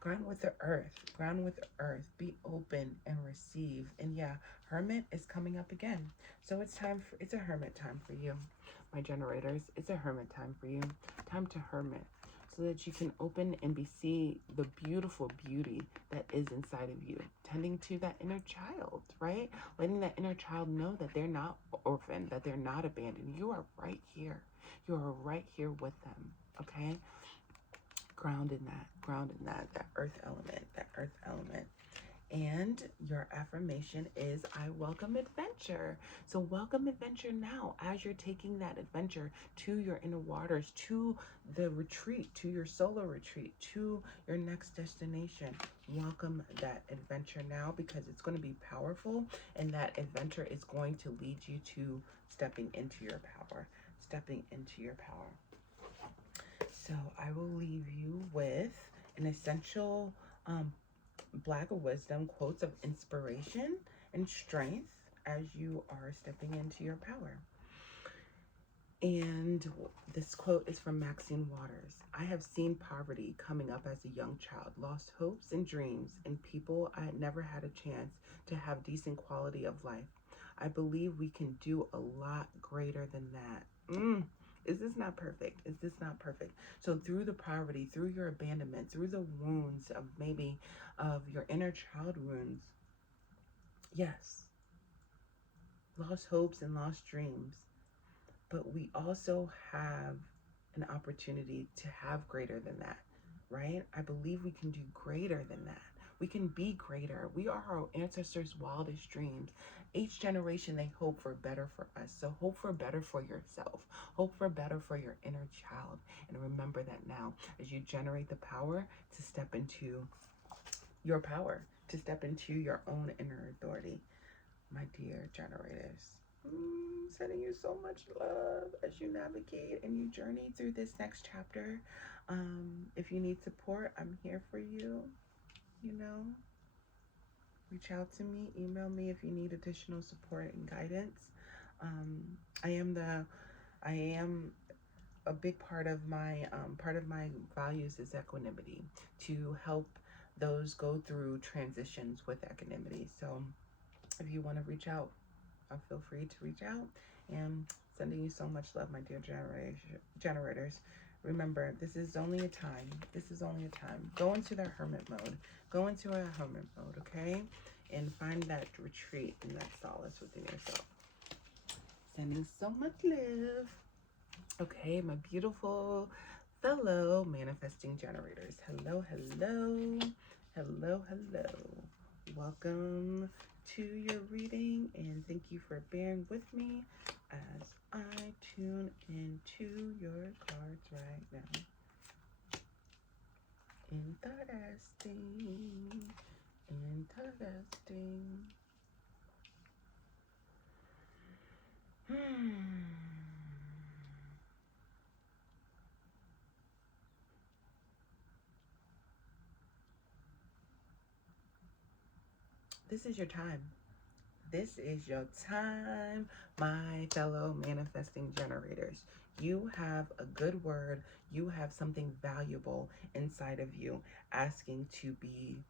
Ground with the earth. Ground with the earth. Be open and receive. And yeah, Hermit is coming up again. So it's a Hermit time for you, my generators. It's a Hermit time for you. Time to Hermit, so that you can open and see the beautiful beauty that is inside of you. Tending to that inner child, right? Letting that inner child know that they're not orphaned, that they're not abandoned. You are right here. You are right here with them, okay? Ground in that earth element. And your affirmation is, I welcome adventure. So welcome adventure now as you're taking that adventure to your inner waters, to the retreat, to your solo retreat, to your next destination. Welcome that adventure now because it's going to be powerful, and that adventure is going to lead you to stepping into your power. So I will leave you with an essential Black wisdom quotes of inspiration and strength as you are stepping into your power. And this quote is from Maxine Waters. I have seen poverty coming up as a young child, lost hopes and dreams, and people I had never had a chance to have decent quality of life. I believe we can do a lot greater than that. Is this not perfect? Is this not perfect? So through the poverty, through your abandonment, through the wounds of maybe of your inner child wounds, yes, lost hopes and lost dreams, but we also have an opportunity to have greater than that, right? I believe we can do greater than that. We can be greater. We are our ancestors' wildest dreams. Each generation, they hope for better for us. So hope for better for yourself. Hope for better for your inner child. And remember that now as you generate the power to step into your power, to step into your own inner authority. My dear generators, sending you so much love as you navigate and you journey through this next chapter. If you need support, I'm here for you. You know, reach out to me, email me if you need additional support and guidance. Um, I am the, I am a big part of my values is equanimity, to help those go through transitions with equanimity. So if you want to reach out, feel free to reach out. And sending you so much love, my dear generators. Remember, this is only a time. This is only a time. Go into the hermit mode. Go into a hermit mode, okay? And find that retreat and that solace within yourself. Sending so much love. Okay, my beautiful fellow manifesting generators. Hello, hello. Hello, hello. Welcome to your reading, and thank you for bearing with me as I tune into your cards right now. Interesting. Interesting. This is your time. This is your time, my fellow manifesting generators. You have a good word. You have something valuable inside of you asking to be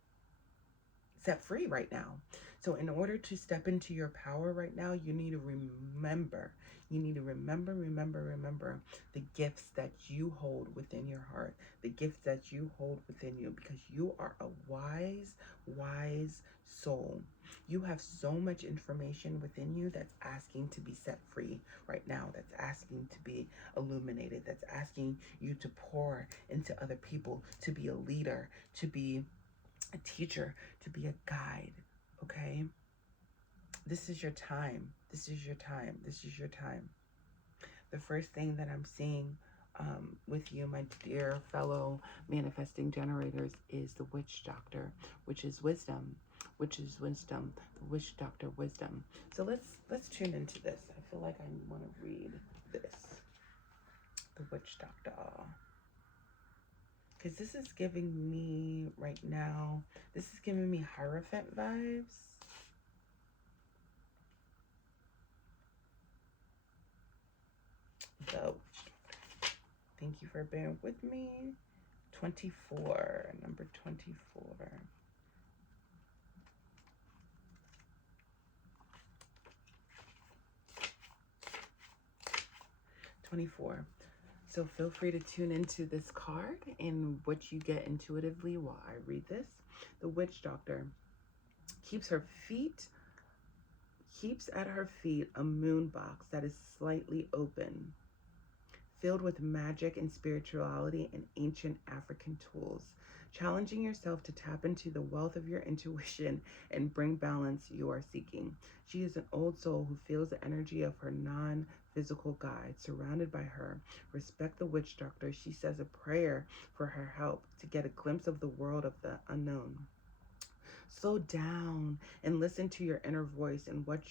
set free right now. So in order to step into your power right now, you need to remember. You need to remember the gifts that you hold within your heart, the gifts that you hold within you, because you are a wise, wise soul. You have so much information within you that's asking to be set free right now, that's asking to be illuminated, that's asking you to pour into other people, to be a leader, to be a teacher, to be a guide, okay? This is your time. This is your time. This is your time. The first thing that I'm seeing with you, my dear fellow manifesting generators, is the witch doctor, which is wisdom, which is wisdom, the witch doctor wisdom. So let's tune into this. I feel like I want to read this, the witch doctor, because this is giving me right now, this is giving me Hierophant vibes. The witch doctor. Thank you for bearing with me. 24, number 24. 24. So feel free to tune into this card and what you get intuitively while I read this. The witch doctor keeps at her feet a moon box that is slightly open, filled with magic and spirituality and ancient African tools, challenging yourself to tap into the wealth of your intuition and bring balance you are seeking. She is an old soul who feels the energy of her non-physical guide surrounded by her. Respect the witch doctor. She says a prayer for her help to get a glimpse of the world of the unknown. Slow down and listen to your inner voice, and what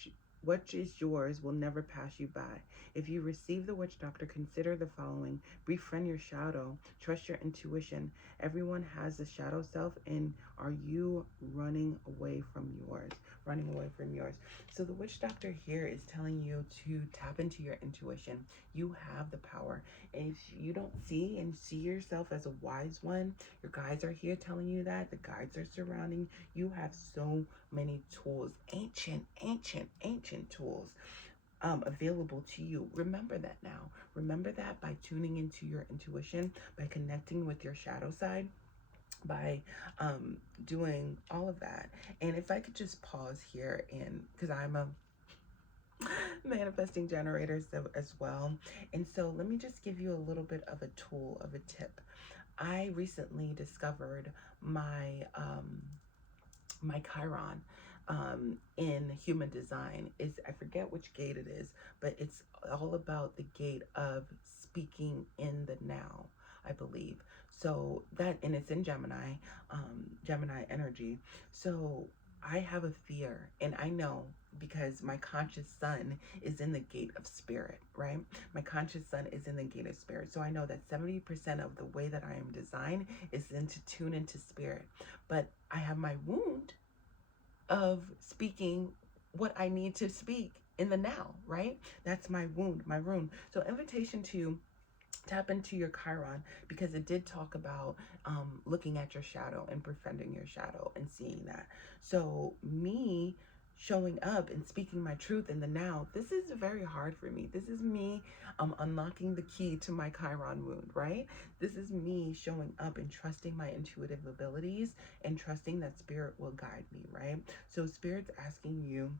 is yours will never pass you by. If you receive the witch doctor, consider the following. Befriend your shadow. Trust your intuition. Everyone has a shadow self, and are you running away from yours? running away from yours. So the witch doctor here is telling you to tap into your intuition. You have the power. And if you don't see yourself as a wise one, your guides are here telling you that. The guides are surrounding you. Have so many tools, ancient tools available to you. Remember that now. Remember that by tuning into your intuition, by connecting with your shadow side, by doing all of that. And if I could just pause here, and because I'm a manifesting generator as well, and so let me just give you a little bit of a tool, of a tip. I recently discovered my Chiron in human design. Is, I forget which gate it is, but it's all about the gate of speaking in the now, I believe. So that, and it's in Gemini, Gemini energy. So I have a fear, and I know because my conscious sun is in the gate of spirit, right? My conscious sun is in the gate of spirit. So I know that 70% of the way that I am designed is to tune into spirit. But I have my wound of speaking what I need to speak in the now, right? That's my wound, my rune. So invitation to tap into your Chiron, because it did talk about looking at your shadow and befriending your shadow and seeing that. So me showing up and speaking my truth in the now, this is very hard for me. This is me unlocking the key to my Chiron wound, right? This is me showing up and trusting my intuitive abilities and trusting that spirit will guide me, right? So spirit's asking you,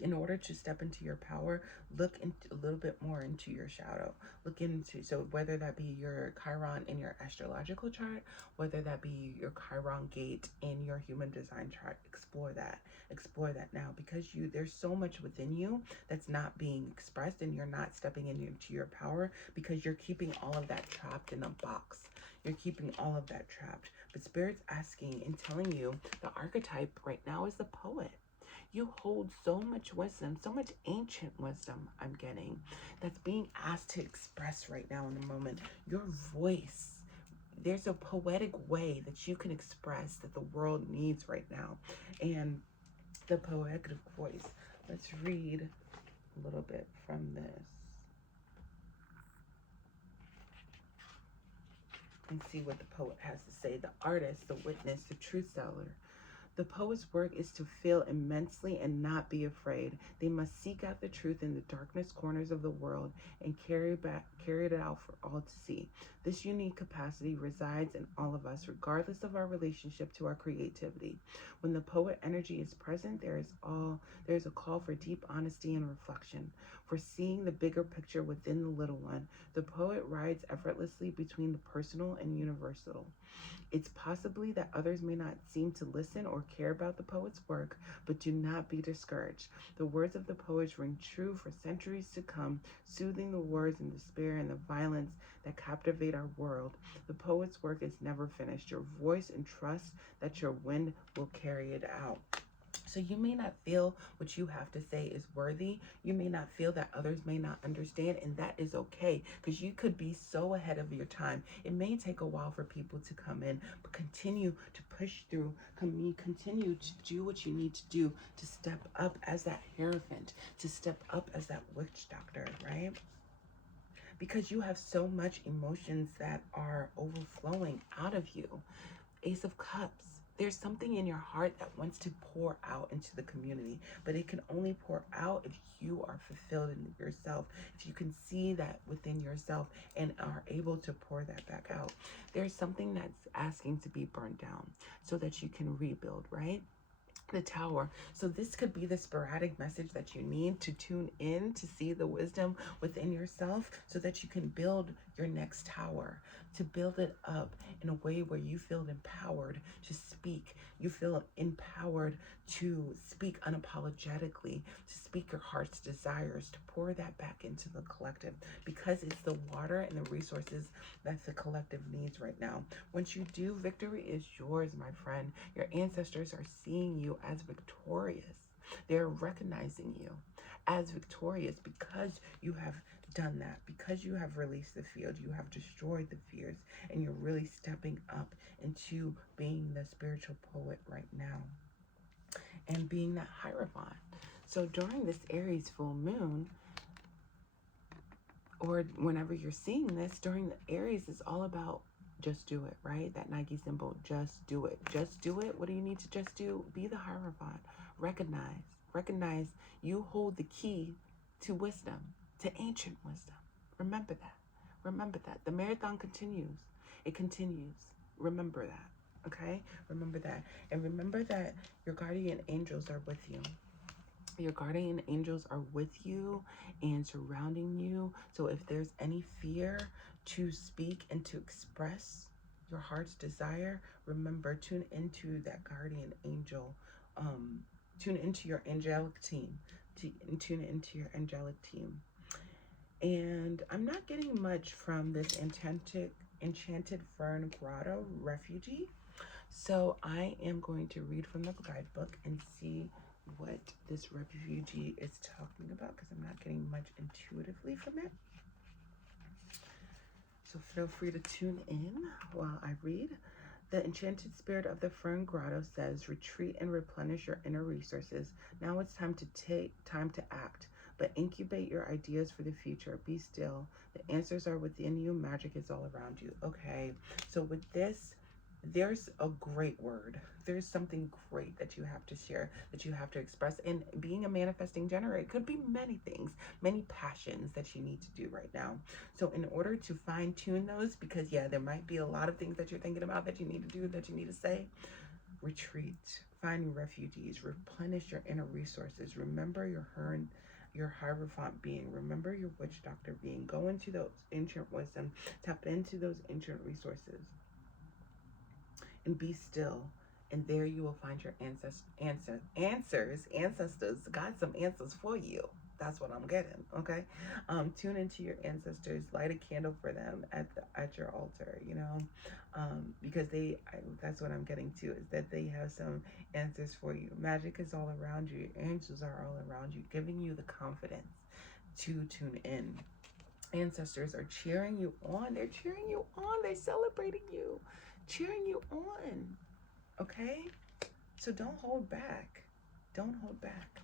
in order to step into your power, look into a little bit more into your shadow. Look into, so whether that be your Chiron in your astrological chart, whether that be your Chiron gate in your human design chart, explore that. Explore that now, because there's so much within you that's not being expressed, and you're not stepping into your power because you're keeping all of that trapped in a box. You're keeping all of that trapped. But spirit's asking and telling you the archetype right now is the poet. You hold so much wisdom, so much ancient wisdom, I'm getting, that's being asked to express right now in the moment. Your voice, there's a poetic way that you can express that the world needs right now. And the poetic voice, let's read a little bit from this and see what the poet has to say. The artist, the witness, the truth teller. The poet's work is to feel immensely and not be afraid. They must seek out the truth in the darkest corners of the world and carry it out for all to see. This unique capacity resides in all of us, regardless of our relationship to our creativity. When the poet energy is present, there is a call for deep honesty and reflection, for seeing the bigger picture within the little one. The poet rides effortlessly between the personal and universal. It's possibly that others may not seem to listen or care about the poet's work, but do not be discouraged. The words of the poets ring true for centuries to come, soothing the wars and despair and the violence that captivate our world. The poet's work is never finished. Your voice and trust that your wind will carry it out. So you may not feel what you have to say is worthy. You may not feel that others may not understand, and that is okay, because you could be so ahead of your time. It may take a while for people to come in, but continue to push through. Continue to do what you need to do to step up as that hierophant, to step up as that witch doctor, right? Because you have so much emotions that are overflowing out of you. Ace of Cups. There's something in your heart that wants to pour out into the community, but it can only pour out if you are fulfilled in yourself, if you can see that within yourself and are able to pour that back out. There's something that's asking to be burned down so that you can rebuild, right? The Tower. So this could be the sporadic message that you need to tune in to see the wisdom within yourself so that you can build your next tower, to build it up in a way where you feel empowered to speak. You feel empowered to speak unapologetically, to speak your heart's desires, to pour that back into the collective, because it's the water and the resources that the collective needs right now. Once you do, victory is yours, my friend. Your ancestors are seeing you as victorious. They're recognizing you as victorious because you have done that, because you have released the field, you have destroyed the fears, and you're really stepping up into being the spiritual poet right now. and being that Hierophant. So during this Aries full moon, or whenever you're seeing this, during the Aries, it's all about just do it, right? That Nike symbol, just do it. Just do it. What do you need to just do? Be the Hierophant. Recognize you hold the key to wisdom, to ancient wisdom. Remember that. Remember that. The marathon continues. It continues. Remember that. Okay? Remember that. And remember that your guardian angels are with you. Your guardian angels are with you and surrounding you. So if there's any fear to speak and to express your heart's desire, remember, tune into that guardian angel. Tune into your angelic team. Tune into your angelic team. And I'm not getting much from this enchanted fern grotto refugee. So I am going to read from the guidebook and see what this refugee is talking about, because I'm not getting much intuitively from it. So feel free to tune in while I read. The enchanted spirit of the fern grotto says, retreat and replenish your inner resources. Now it's time to act, but incubate your ideas for the future. Be still. The answers are within you. Magic is all around you. Okay, so with this, there's a great word. There's something great that you have to share, that you have to express. And being a manifesting generator, it could be many things, many passions that you need to do right now. So in order to fine tune those, because yeah, there might be a lot of things that you're thinking about that you need to do, that you need to say, retreat, find refugees, replenish your inner resources. Remember your Hierophant being, remember your witch doctor being, go into those ancient wisdom, tap into those ancient resources, and be still. And there you will find your ancestors got some answers for you. That's what I'm getting. Okay, tune into your ancestors, light a candle for them at your altar, you know, because that's what I'm getting to, is that they have some answers for you. Magic is all around you. Your angels are all around you, giving you the confidence to tune in. Ancestors are cheering you on. They're cheering you on. They're celebrating you, cheering you on. Okay? So don't hold back. Don't hold back.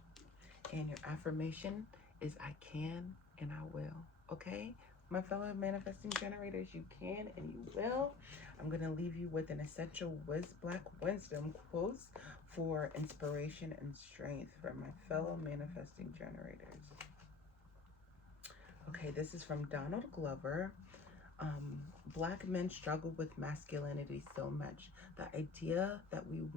And your affirmation is I can and I will. Okay? My fellow manifesting generators, you can and you will. I'm going to leave you with an essential Black wisdom quotes for inspiration and strength for my fellow manifesting generators. Okay, this is from Donald Glover. Black men struggle with masculinity so much. The idea that we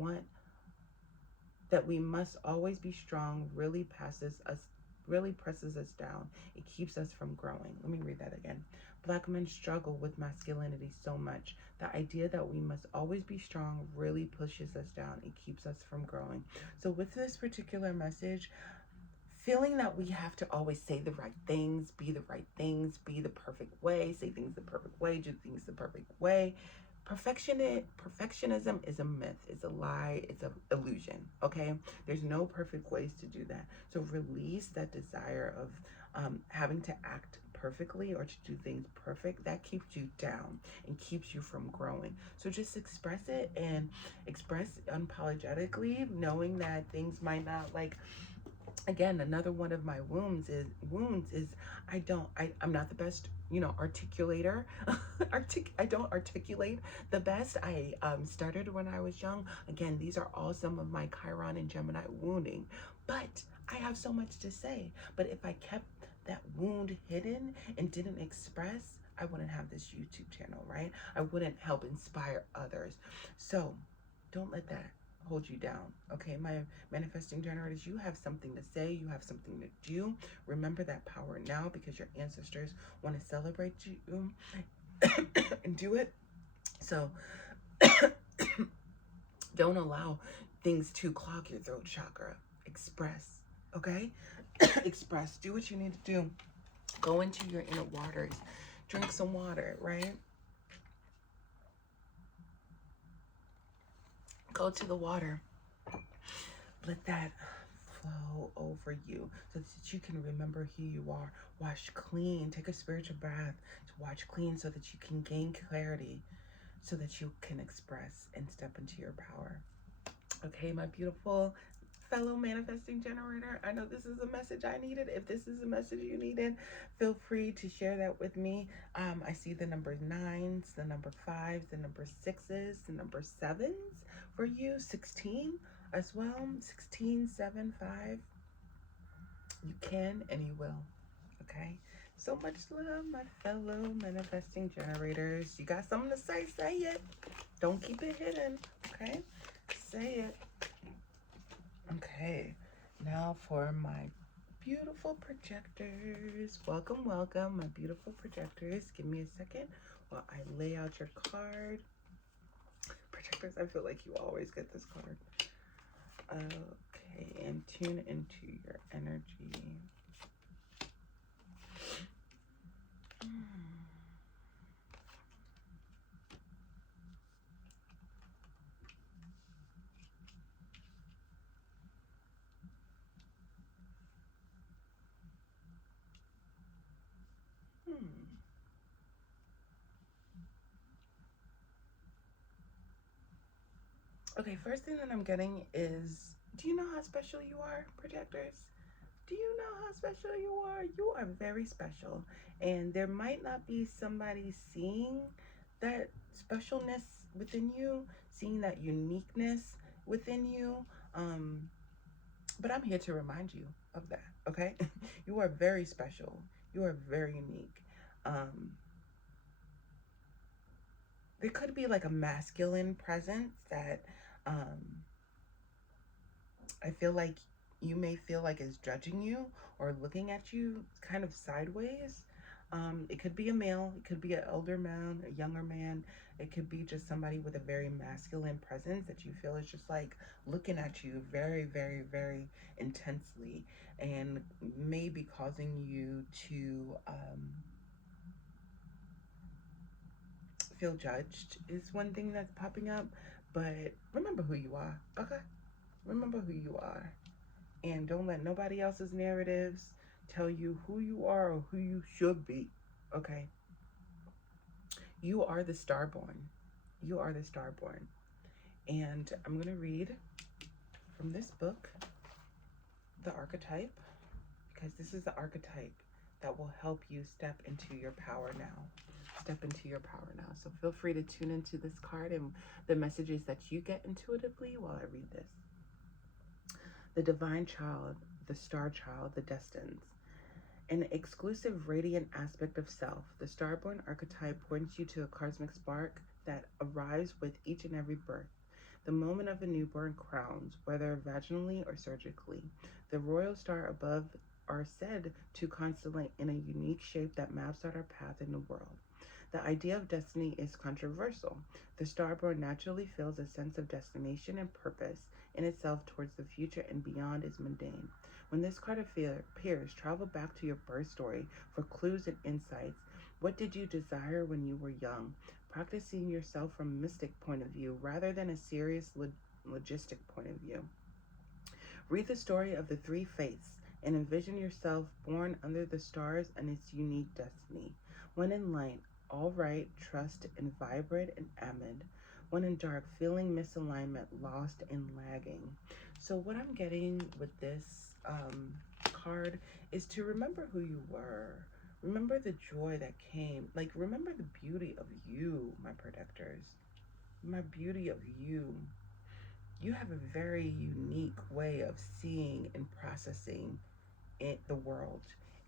must always be strong really presses us down. It keeps us from growing. Let me read that again. Black men struggle with masculinity so much. The idea that we must always be strong really pushes us down. It keeps us from growing. So with this particular message, feeling that we have to always say the right things, be the right things, be the perfect way, say things the perfect way, do things the perfect way. Perfectionism is a myth, it's a lie, it's an illusion, okay? There's no perfect ways to do that. So release that desire of having to act perfectly or to do things perfect. That keeps you down and keeps you from growing. So just express it, and express unapologetically, knowing that things might not, like, again, another one of my wounds is I'm not the best, articulator. I don't articulate the best. I started when I was young. Again, these are all some of my Chiron and Gemini wounding, but I have so much to say. But if I kept that wound hidden and didn't express, I wouldn't have this YouTube channel, right? I wouldn't help inspire others. So don't let that hold you down. Okay, my manifesting generators, you have something to say, you have something to do. Remember that power now, because your ancestors want to celebrate you and do it. So don't allow things to clog your throat chakra. Express, okay? Express. Do what you need to do. Go into your inner waters. Drink some water, right? Go to the water. Let that flow over you so that you can remember who you are. Wash clean. Take a spiritual bath to wash clean so that you can gain clarity, so that you can express and step into your power. Okay, my beautiful fellow manifesting generator. I know this is a message I needed. If this is a message you needed, feel free to share that with me. I see the number 9s, the number 5s, the number 6s, the number 7s for you, 16 as well. 16, 7, 5. You can and you will. Okay? So much love, my fellow manifesting generators. You got something to say? Say it. Don't keep it hidden. Okay? Say it. Okay. Now for my beautiful projectors. Welcome, welcome, my beautiful projectors. Give me a second while I lay out your card. Projectors, I feel like you always get this card. Okay, and tune into your energy. Okay, first thing that I'm getting is, do you know how special you are, projectors? Do you know how special you are? You are very special. And there might not be somebody seeing that specialness within you, seeing that uniqueness within you. But I'm here to remind you of that, okay? You are very special. You are very unique. There could be like a masculine presence that I feel like you may feel like is judging you or looking at you kind of sideways. It could be a male, it could be an elder man, a younger man. It could be just somebody with a very masculine presence that you feel is just like looking at you very, very, very intensely and maybe causing you to feel judged is one thing that's popping up. But remember who you are, okay? Remember who you are. And don't let nobody else's narratives tell you who you are or who you should be. Okay? You are the Starborn. You are the Starborn. And I'm going to read from this book, the archetype, because this is the archetype that will help you step into your power now. Step into your power now. So feel free to tune into this card and the messages that you get intuitively while I read this. The divine child, the star child, the destined. An exclusive radiant aspect of self, the Starborn archetype points you to a cosmic spark that arrives with each and every birth. The moment of a newborn crowns, whether vaginally or surgically. The royal star above are said to constellate in a unique shape that maps out our path in the world. The idea of destiny is controversial. The Starborn naturally feels a sense of destination and purpose in itself towards the future and beyond is mundane. When this card appears, travel back to your birth story for clues and insights. What did you desire when you were young? Practicing yourself from a mystic point of view rather than a serious logistic point of view. Read the story of the three faiths and envision yourself born under the stars and its unique destiny. When in light, all right, trust, and vibrant and amid. When in dark, feeling misalignment, lost, and lagging. So what I'm getting with this card is to remember who you were. Remember the joy that came. Like, remember the beauty of you, my protectors. My beauty of you. You have a very unique way of seeing and processing the world.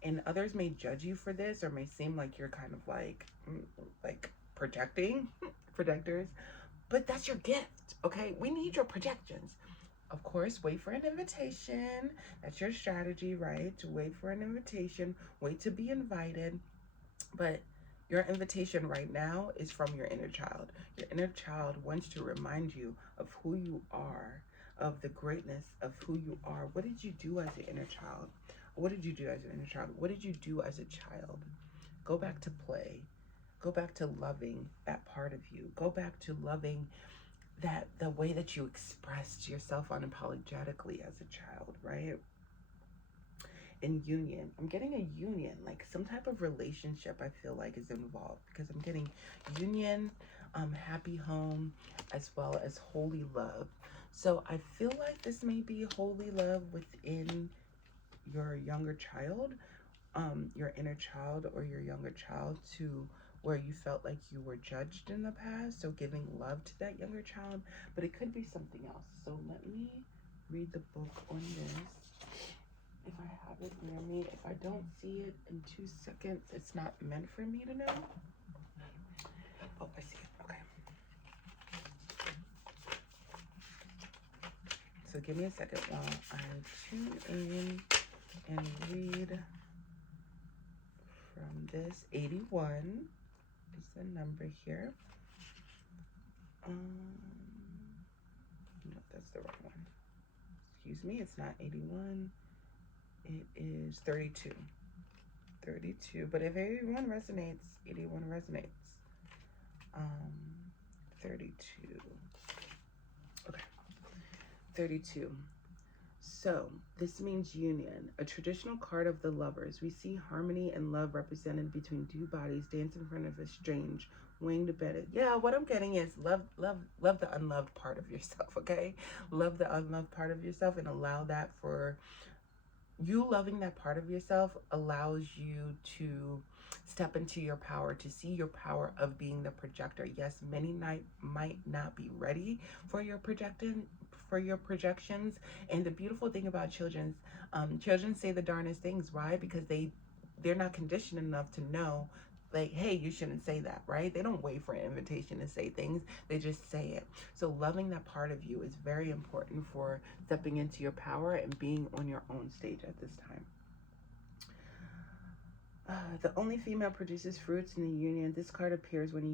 And others may judge you for this or may seem like you're kind of like projecting projectors, but that's your gift. Okay, we need your projections. Of course, wait for an invitation. That's your strategy, right? To wait for an invitation, wait to be invited. But your invitation right now is from your inner child. Your inner child wants to remind you of who you are, of the greatness of who you are. What did you do as an inner child? What did you do as an inner child? What did you do as a child? Go back to play. Go back to loving that part of you. Go back to loving that the way that you expressed yourself unapologetically as a child, right? In union, I'm getting a union, like some type of relationship I feel like is involved because I'm getting union, happy home, as well as holy love. So I feel like this may be holy love within your younger child, your inner child or your younger child, to where you felt like you were judged in the past. So giving love to that younger child, but it could be something else. So let me read the book on this. If I have it near me, if I don't see it in 2 seconds, it's not meant for me to know. Oh, I see it. Okay. So give me a second while I tune in and read from this. 81 is the number here. No, that's the wrong one. Excuse me, it's not 81. It is 32. 32. But if 81 resonates, 81 resonates. 32. Okay. 32. So, this means union, a traditional card of the lovers. We see harmony and love represented between two bodies dancing in front of a strange winged bedded. Yeah, what I'm getting is love the unloved part of yourself, okay? Love the unloved part of yourself and allow that for you. Loving that part of yourself allows you to step into your power, to see your power of being the projector. Yes, many might not be ready for your projections. And the beautiful thing about children say the darnest things. Why? Because they're not conditioned enough to know, like, hey, you shouldn't say that, right? They don't wait for an invitation to say things. They just say it. So loving that part of you is very important for stepping into your power and being on your own stage at this time. The only female produces fruits in the union. This card appears when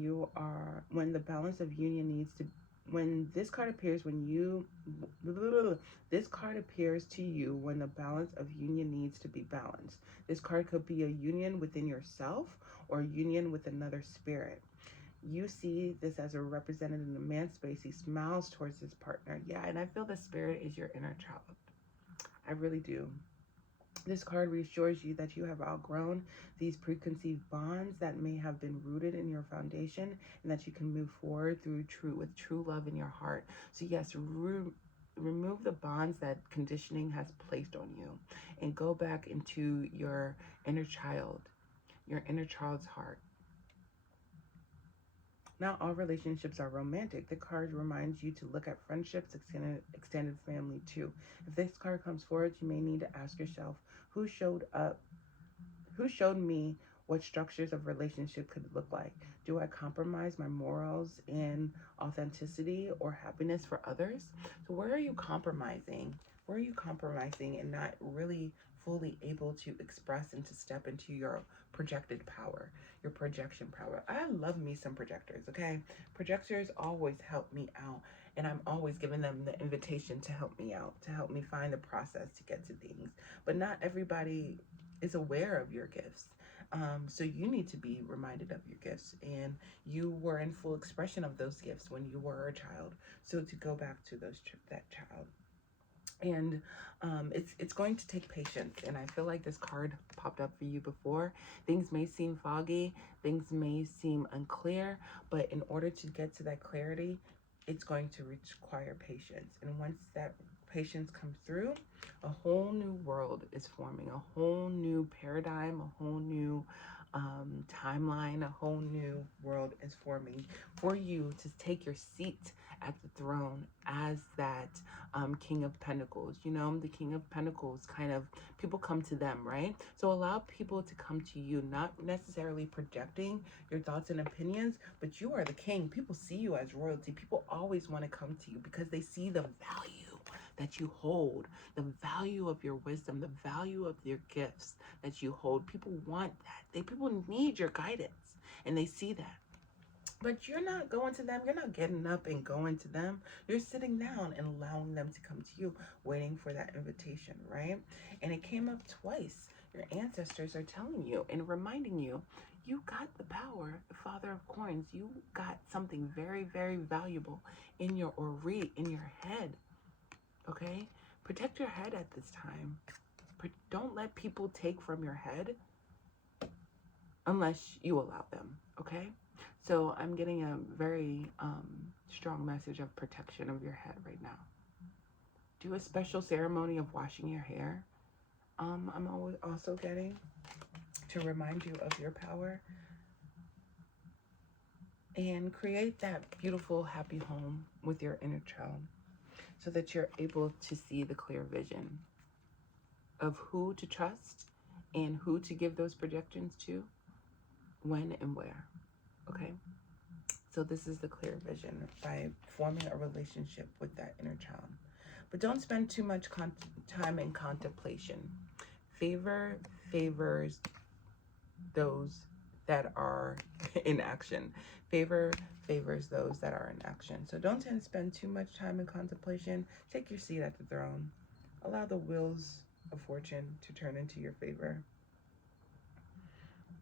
the balance of union needs to, this card appears to you when the balance of union needs to be balanced. This card could be a union within yourself or a union with another spirit. You see this as a representative in the man's space. He smiles towards his partner. Yeah, and I feel the spirit is your inner child. I really do. This card reassures you that you have outgrown these preconceived bonds that may have been rooted in your foundation, and that you can move forward with true love in your heart. So yes, remove the bonds that conditioning has placed on you and go back into your inner child's heart. Not all relationships are romantic. The card reminds you to look at friendships, extended family too. If this card comes forward, you may need to ask yourself, who showed me what structures of relationship could look like? Do I compromise my morals and authenticity or happiness for others? So where are you compromising? Where are you compromising and not really fully able to express and to step into your projected power, your projection power? I love me some projectors, okay? Projectors always help me out, and I'm always giving them the invitation to help me out, to help me find the process to get to things. But not everybody is aware of your gifts. So you need to be reminded of your gifts, and you were in full expression of those gifts when you were a child. So to go back to that child. And it's going to take patience, and I feel like this card popped up for you before. Things may seem foggy, things may seem unclear, but in order to get to that clarity, it's going to require patience. And once that patience comes through, a whole new world is forming, a whole new paradigm, a whole new timeline, a whole new world is forming for you to take your seat at the throne as that King of Pentacles. You know, the King of Pentacles, kind of, people come to them, right? So allow people to come to you, not necessarily projecting your thoughts and opinions, but you are the king. People see you as royalty. People always want to come to you because they see the value that you hold, the value of your wisdom, the value of your gifts that you hold. People want that. People need your guidance, and they see that. But you're not going to them. You're not getting up and going to them. You're sitting down and allowing them to come to you, waiting for that invitation, right? And it came up twice. Your ancestors are telling you and reminding you, you got the power, the Father of Coins. You got something very, very valuable in your in your head, okay? Protect your head at this time. Don't let people take from your head unless you allow them, okay? So I'm getting a very strong message of protection of your head right now. Do a special ceremony of washing your hair. I'm always also getting to remind you of your power. And create that beautiful, happy home with your inner child so that you're able to see the clear vision of who to trust and who to give those projections to, when and where. Okay? So this is the clear vision by forming a relationship with that inner child. But don't spend too much time in contemplation. Favor favors those that are in action. Favor favors those that are in action. So don't spend too much time in contemplation. Take your seat at the throne. Allow the wheels of fortune to turn into your favor.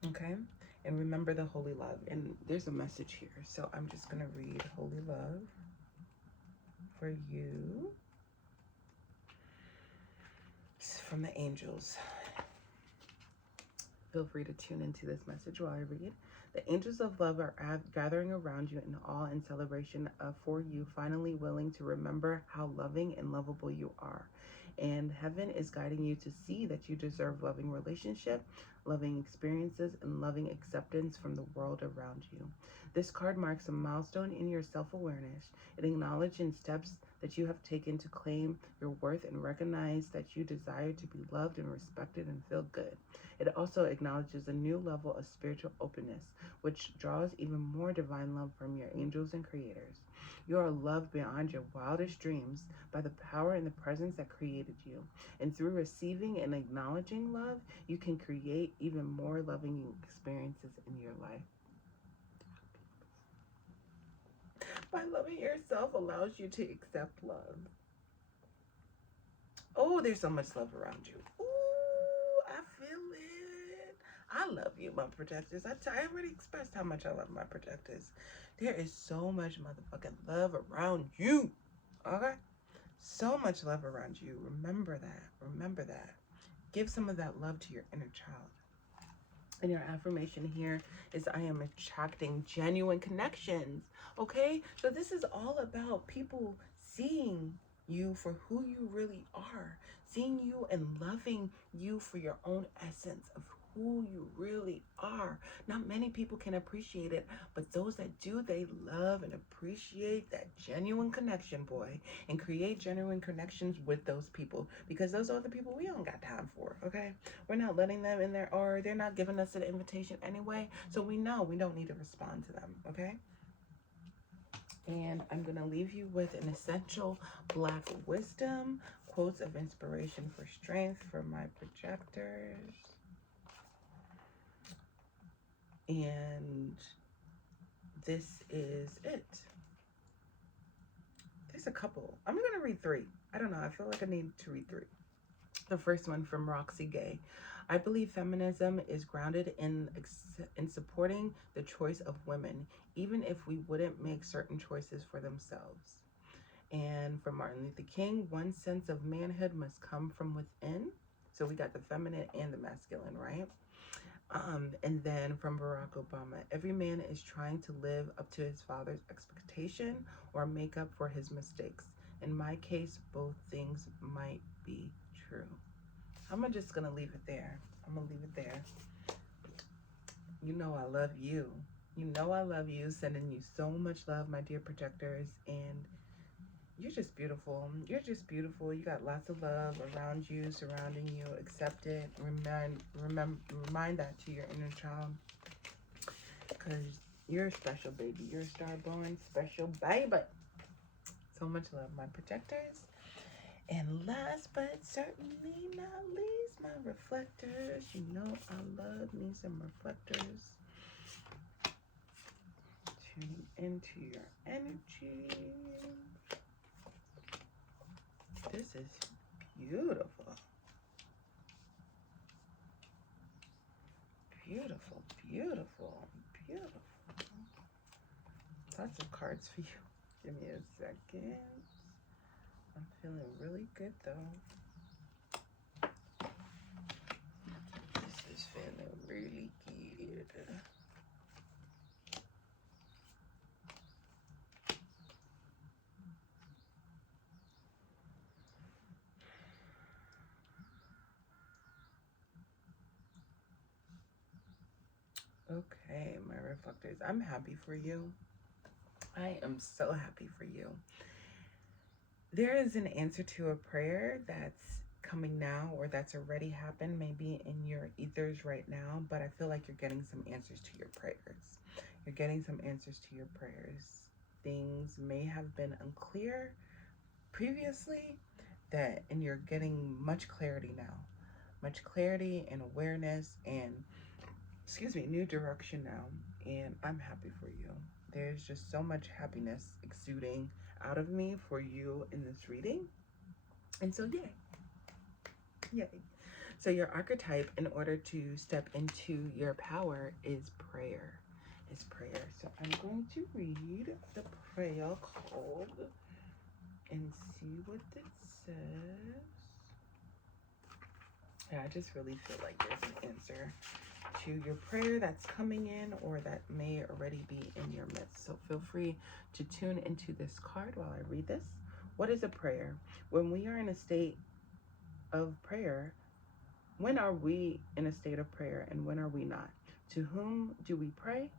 Okay? And remember the holy love. And there's a message here. So I'm just going to read holy love for you. It's from the angels. Feel free to tune into this message while I read. The angels of love are gathering around you in awe and celebration for you, finally willing to remember how loving and lovable you are. And heaven is guiding you to see that you deserve loving relationship, loving experiences, and loving acceptance from the world around you. This card marks a milestone in your self-awareness. It acknowledges steps that you have taken to claim your worth and recognize that you desire to be loved and respected and feel good. It also acknowledges a new level of spiritual openness, which draws even more divine love from your angels and creators. You are loved beyond your wildest dreams by the power and the presence that created you. And through receiving and acknowledging love, you can create even more loving experiences in your life. By loving yourself allows you to accept love. Oh, there's so much love around you. Ooh, I feel it. I love you, my projectors. I already expressed how much I love my projectors. There is so much motherfucking love around you. Okay? So much love around you. Remember that. Remember that. Give some of that love to your inner child. And your affirmation here is I am attracting genuine connections. Okay? So this is all about people seeing you for who you really are, seeing you and loving you for your own essence of who you really are. Not many people can appreciate it, but those that do, they love and appreciate that genuine connection, boy, and create genuine connections with those people, because those are the people we don't got time for. Okay? We're not letting them in there, or they're not giving us an invitation anyway, so we know we don't need to respond to them. Okay? And I'm going to leave you with an essential Black wisdom, quotes of inspiration for strength for my projectors. And this is it. There's a couple. I'm going to read 3. I don't know. I feel like I need to read 3. The first one from Roxy Gay. I believe feminism is grounded in supporting the choice of women, even if we wouldn't make certain choices for themselves. And from Martin Luther King, one sense of manhood must come from within. So we got the feminine and the masculine, right? And then from Barack Obama, every man is trying to live up to his father's expectation or make up for his mistakes. In my case, both things might be true. I'm just going to leave it there. I'm going to leave it there. You know I love you. You know I love you. Sending you so much love, my dear projectors. And you're just beautiful. You're just beautiful. You got lots of love around you, surrounding you. Accept it. Remind that to your inner child. Because you're special, baby. You're a Starborn special baby. So much love, my projectors. And last but certainly not least, my reflectors. You know I love me some reflectors. Tune into your energy. This is beautiful. Beautiful, beautiful, beautiful. Lots of cards for you. Give me a second. I'm feeling really good though. This is feeling really good. Okay, my reflectors, I'm happy for you. I am so happy for you. There is an answer to a prayer that's coming now or that's already happened, maybe in your ethers right now, but I feel like you're getting some answers to your prayers. You're getting some answers to your prayers. Things may have been unclear previously, that and you're getting much clarity now. Much clarity and awareness and new direction now. And I'm happy for you. There's just so much happiness exuding out of me for you in this reading. And so, yay. Yay. So, your archetype, in order to step into your power, is prayer. Is prayer. So, I'm going to read the prayer called and see what it says. Yeah, I just really feel like there's an answer to your prayer that's coming in or that may already be in your midst. So feel free to tune into this card while I read this. What is a prayer? When we are in a state of prayer, when are we in a state of prayer and when are we not? To whom do we pray?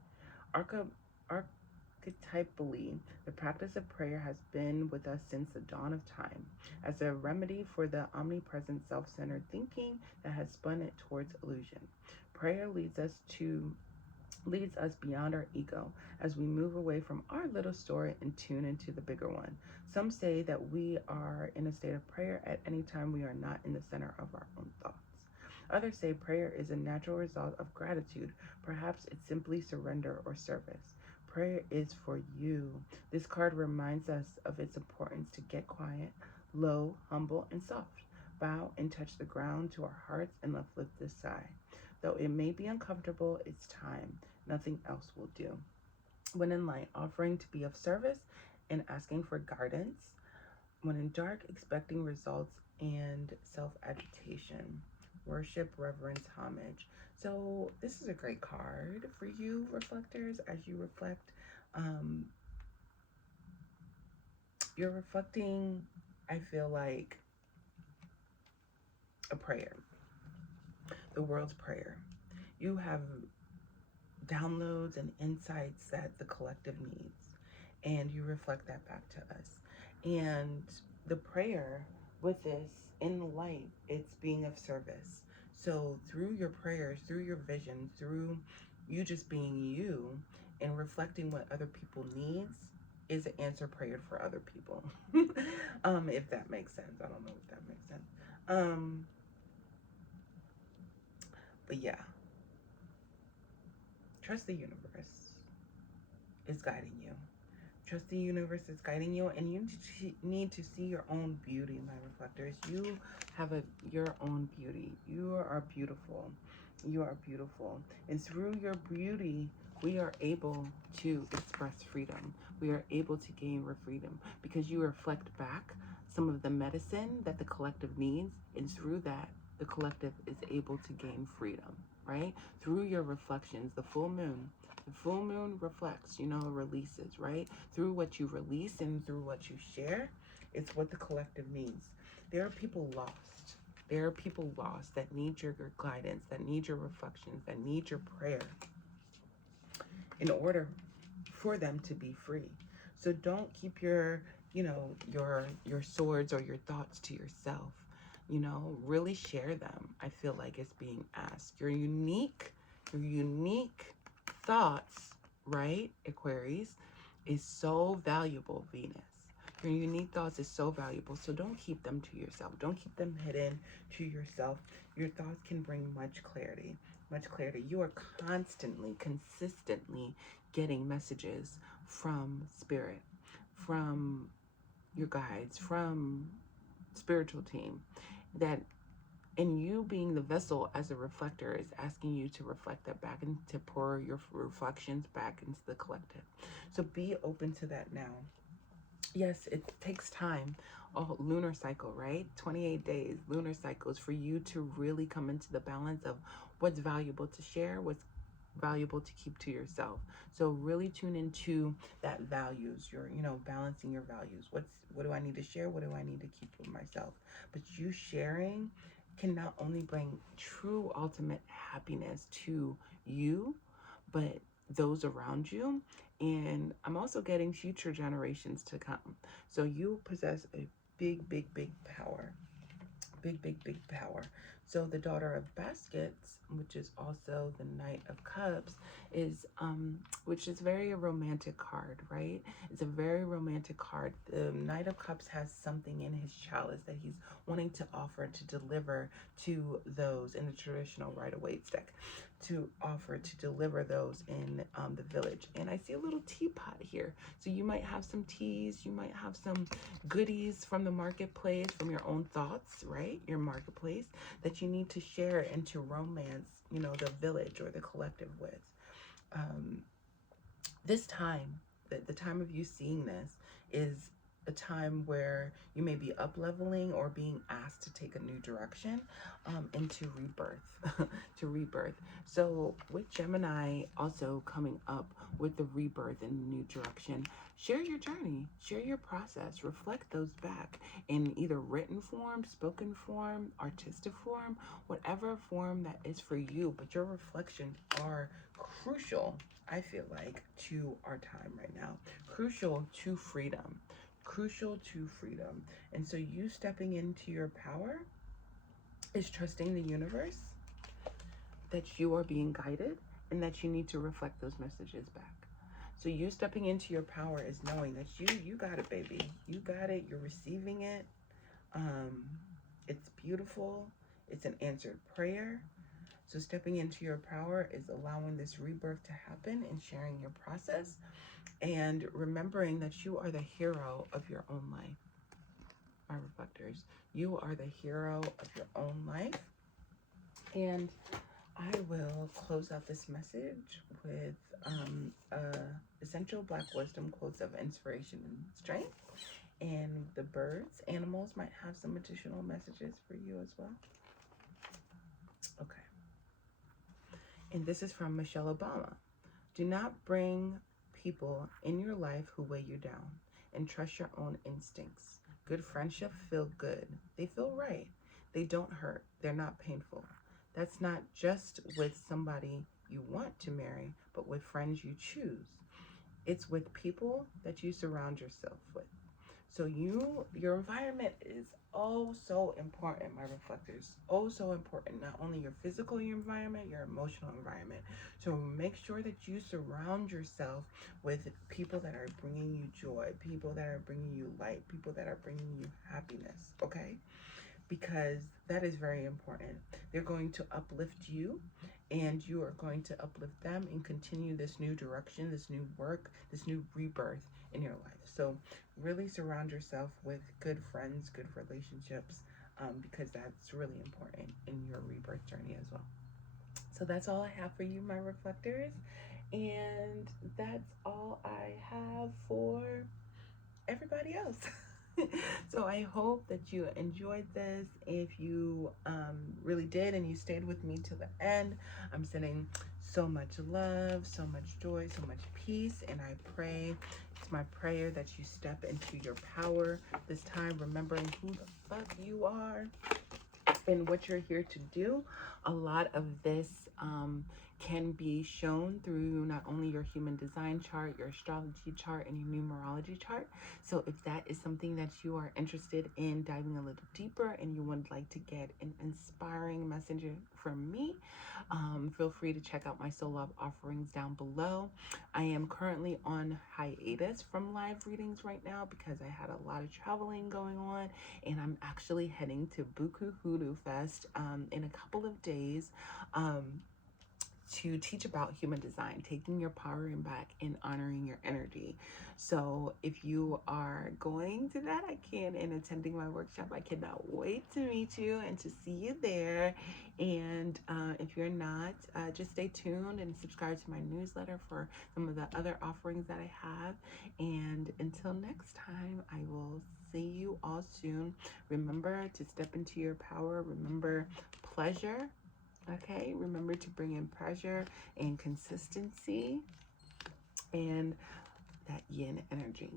Archetypally, the practice of prayer has been with us since the dawn of time as a remedy for the omnipresent self-centered thinking that has spun it towards illusion. Prayer leads us beyond our ego as we move away from our little story and tune into the bigger one. Some say that we are in a state of prayer at any time we are not in the center of our own thoughts. Others say prayer is a natural result of gratitude. Perhaps it's simply surrender or service. Prayer is for you. This card reminds us of its importance to get quiet, low, humble, and soft. Bow and touch the ground to our hearts and lift this sigh. Though it may be uncomfortable, it's time. Nothing else will do. When in light, offering to be of service and asking for guidance. When in dark, expecting results and self-agitation. Worship, reverence, homage. So this is a great card for you, reflectors, as you reflect. You're reflecting, I feel like, a prayer, the world's prayer. You have downloads and insights that the collective needs, and you reflect that back to us. And the prayer with this in the light, it's being of service. So through your prayers, through your vision, through you just being you and reflecting what other people needs is an answer prayer for other people. If that makes sense. I don't know if that makes sense. But yeah, trust the universe is guiding you. Trust the universe is guiding you, and you need to see your own beauty, my reflectors. You have your own beauty. You are beautiful. You are beautiful. And through your beauty, we are able to express freedom. We are able to gain freedom because you reflect back some of the medicine that the collective needs, and through that, the collective is able to gain freedom, right? Through your reflections, the full moon reflects, releases, right? Through what you release and through what you share, it's what the collective needs. There are people lost. There are people lost that need your guidance, that need your reflections, that need your prayer in order for them to be free. So don't keep your swords or your thoughts to yourself. Really share them. I feel like it's being asked. Your unique thoughts, right, Aquarius, is so valuable, Venus. Your unique thoughts is so valuable. So don't keep them to yourself. Don't keep them hidden to yourself. Your thoughts can bring much clarity. Much clarity. You are constantly, consistently getting messages from spirit, from your guides, from spiritual team, that and you being the vessel as a reflector is asking you to reflect that back and to pour your reflections back into the collective. So be open to that now. Yes, it takes time. Oh, lunar cycle, right? 28 days, lunar cycles for you to really come into the balance of what's valuable to share, what's valuable to keep to yourself. So really tune into that values. You're, balancing your values. What do I need to share? What do I need to keep for myself? But you sharing can not only bring true ultimate happiness to you, but those around you. And I'm also getting future generations to come. So you possess a big power. Big power. So the Daughter of Baskets, which is also the Knight of Cups, is which is very a romantic card, right? It's a very romantic card. The Knight of Cups has something in his chalice that he's wanting to offer to deliver to those in the traditional Rider-Waite deck, to offer to deliver those in the village. And I see a little teapot here. So you might have some teas, you might have some goodies from the marketplace, from your own thoughts, right? Your marketplace that you need to share and to romance, you know, the village or the collective with. This time, the time of you seeing this is a time where you may be up leveling or being asked to take a new direction into rebirth, to rebirth. So with Gemini also coming up with the rebirth and new direction, share your journey, share your process, reflect those back in either written form, spoken form, artistic form, whatever form that is for you. But your reflections are crucial, I feel like, to our time right now. Crucial to freedom. Crucial to freedom. And so you stepping into your power is trusting the universe that you are being guided and that you need to reflect those messages back. So you stepping into your power is knowing that you got it, baby. You got it. You're receiving it. It's beautiful. It's an answered prayer. So stepping into your power is allowing this rebirth to happen and sharing your process and remembering that you are the hero of your own life. My reflectors, you are the hero of your own life. And I will close out this message with essential Black wisdom quotes of inspiration and strength. And the birds, animals might have some additional messages for you as well. Okay. And this is from Michelle Obama. Do not bring people in your life who weigh you down, and trust your own instincts. Good friendships feel good. They feel right. They don't hurt. They're not painful. That's not just with somebody you want to marry, but with friends you choose. It's with people that you surround yourself with. So your environment is oh so important, my reflectors. Oh so important. Not only your physical environment, your emotional environment. So make sure that you surround yourself with people that are bringing you joy, people that are bringing you light, people that are bringing you happiness, okay? Because that is very important. They're going to uplift you and you are going to uplift them and continue this new direction, this new work, this new rebirth in your life. So really surround yourself with good friends, good relationships, because that's really important in your rebirth journey as well. So that's all I have for you, my reflectors. And that's all I have for everybody else. So I hope that you enjoyed this. If you really did and you stayed with me till the end, I'm sending so much love, so much joy, so much peace. And I pray, it's my prayer that you step into your power this time, remembering who the fuck you are and what you're here to do. A lot of this can be shown through not only your human design chart, your astrology chart, and your numerology chart. So if that is something that you are interested in diving a little deeper and you would like to get an inspiring messenger from me, feel free to check out my soul love offerings down below. I am currently on hiatus from live readings right now because I had a lot of traveling going on, and I'm actually heading to Buku Hoodoo Fest in a couple of days to teach about human design, taking your power in back and honoring your energy. So if you are going to that, and attending my workshop, I cannot wait to meet you and to see you there. And if you're not, just stay tuned and subscribe to my newsletter for some of the other offerings that I have. And until next time, I will see you all soon. Remember to step into your power. Remember pleasure. Okay, remember to bring in pleasure and consistency and that yin energy,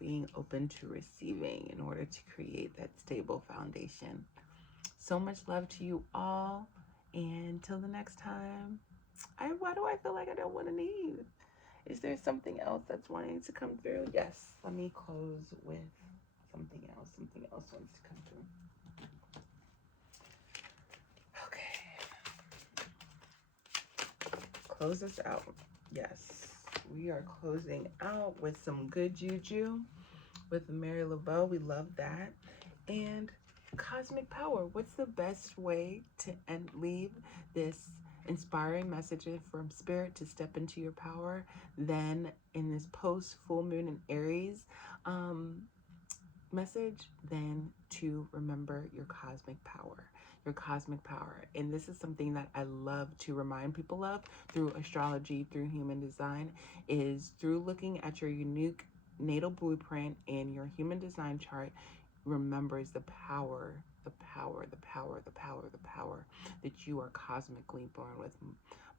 being open to receiving in order to create that stable foundation. So much love to you all, and till the next time, Why do I feel like I don't want to leave? Is there something else that's wanting to come through? Yes. Let me close with something else. Something else wants to come through. Okay. Close us out. Yes. We are closing out with some good juju with Mary LeBeau. We love that. And cosmic power. What's the best way to leave this inspiring messages from spirit to step into your power then in this post full moon in Aries message than to remember your cosmic power. And this is something that I love to remind people of through astrology, through human design, is through looking at your unique natal blueprint and your human design chart remembers the power that you are cosmically born with.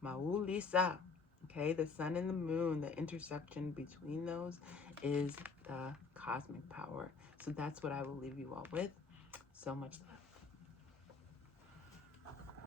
Maulisa. Okay, the sun and the moon, the intersection between those is the cosmic power. So that's what I will leave you all with. So much love.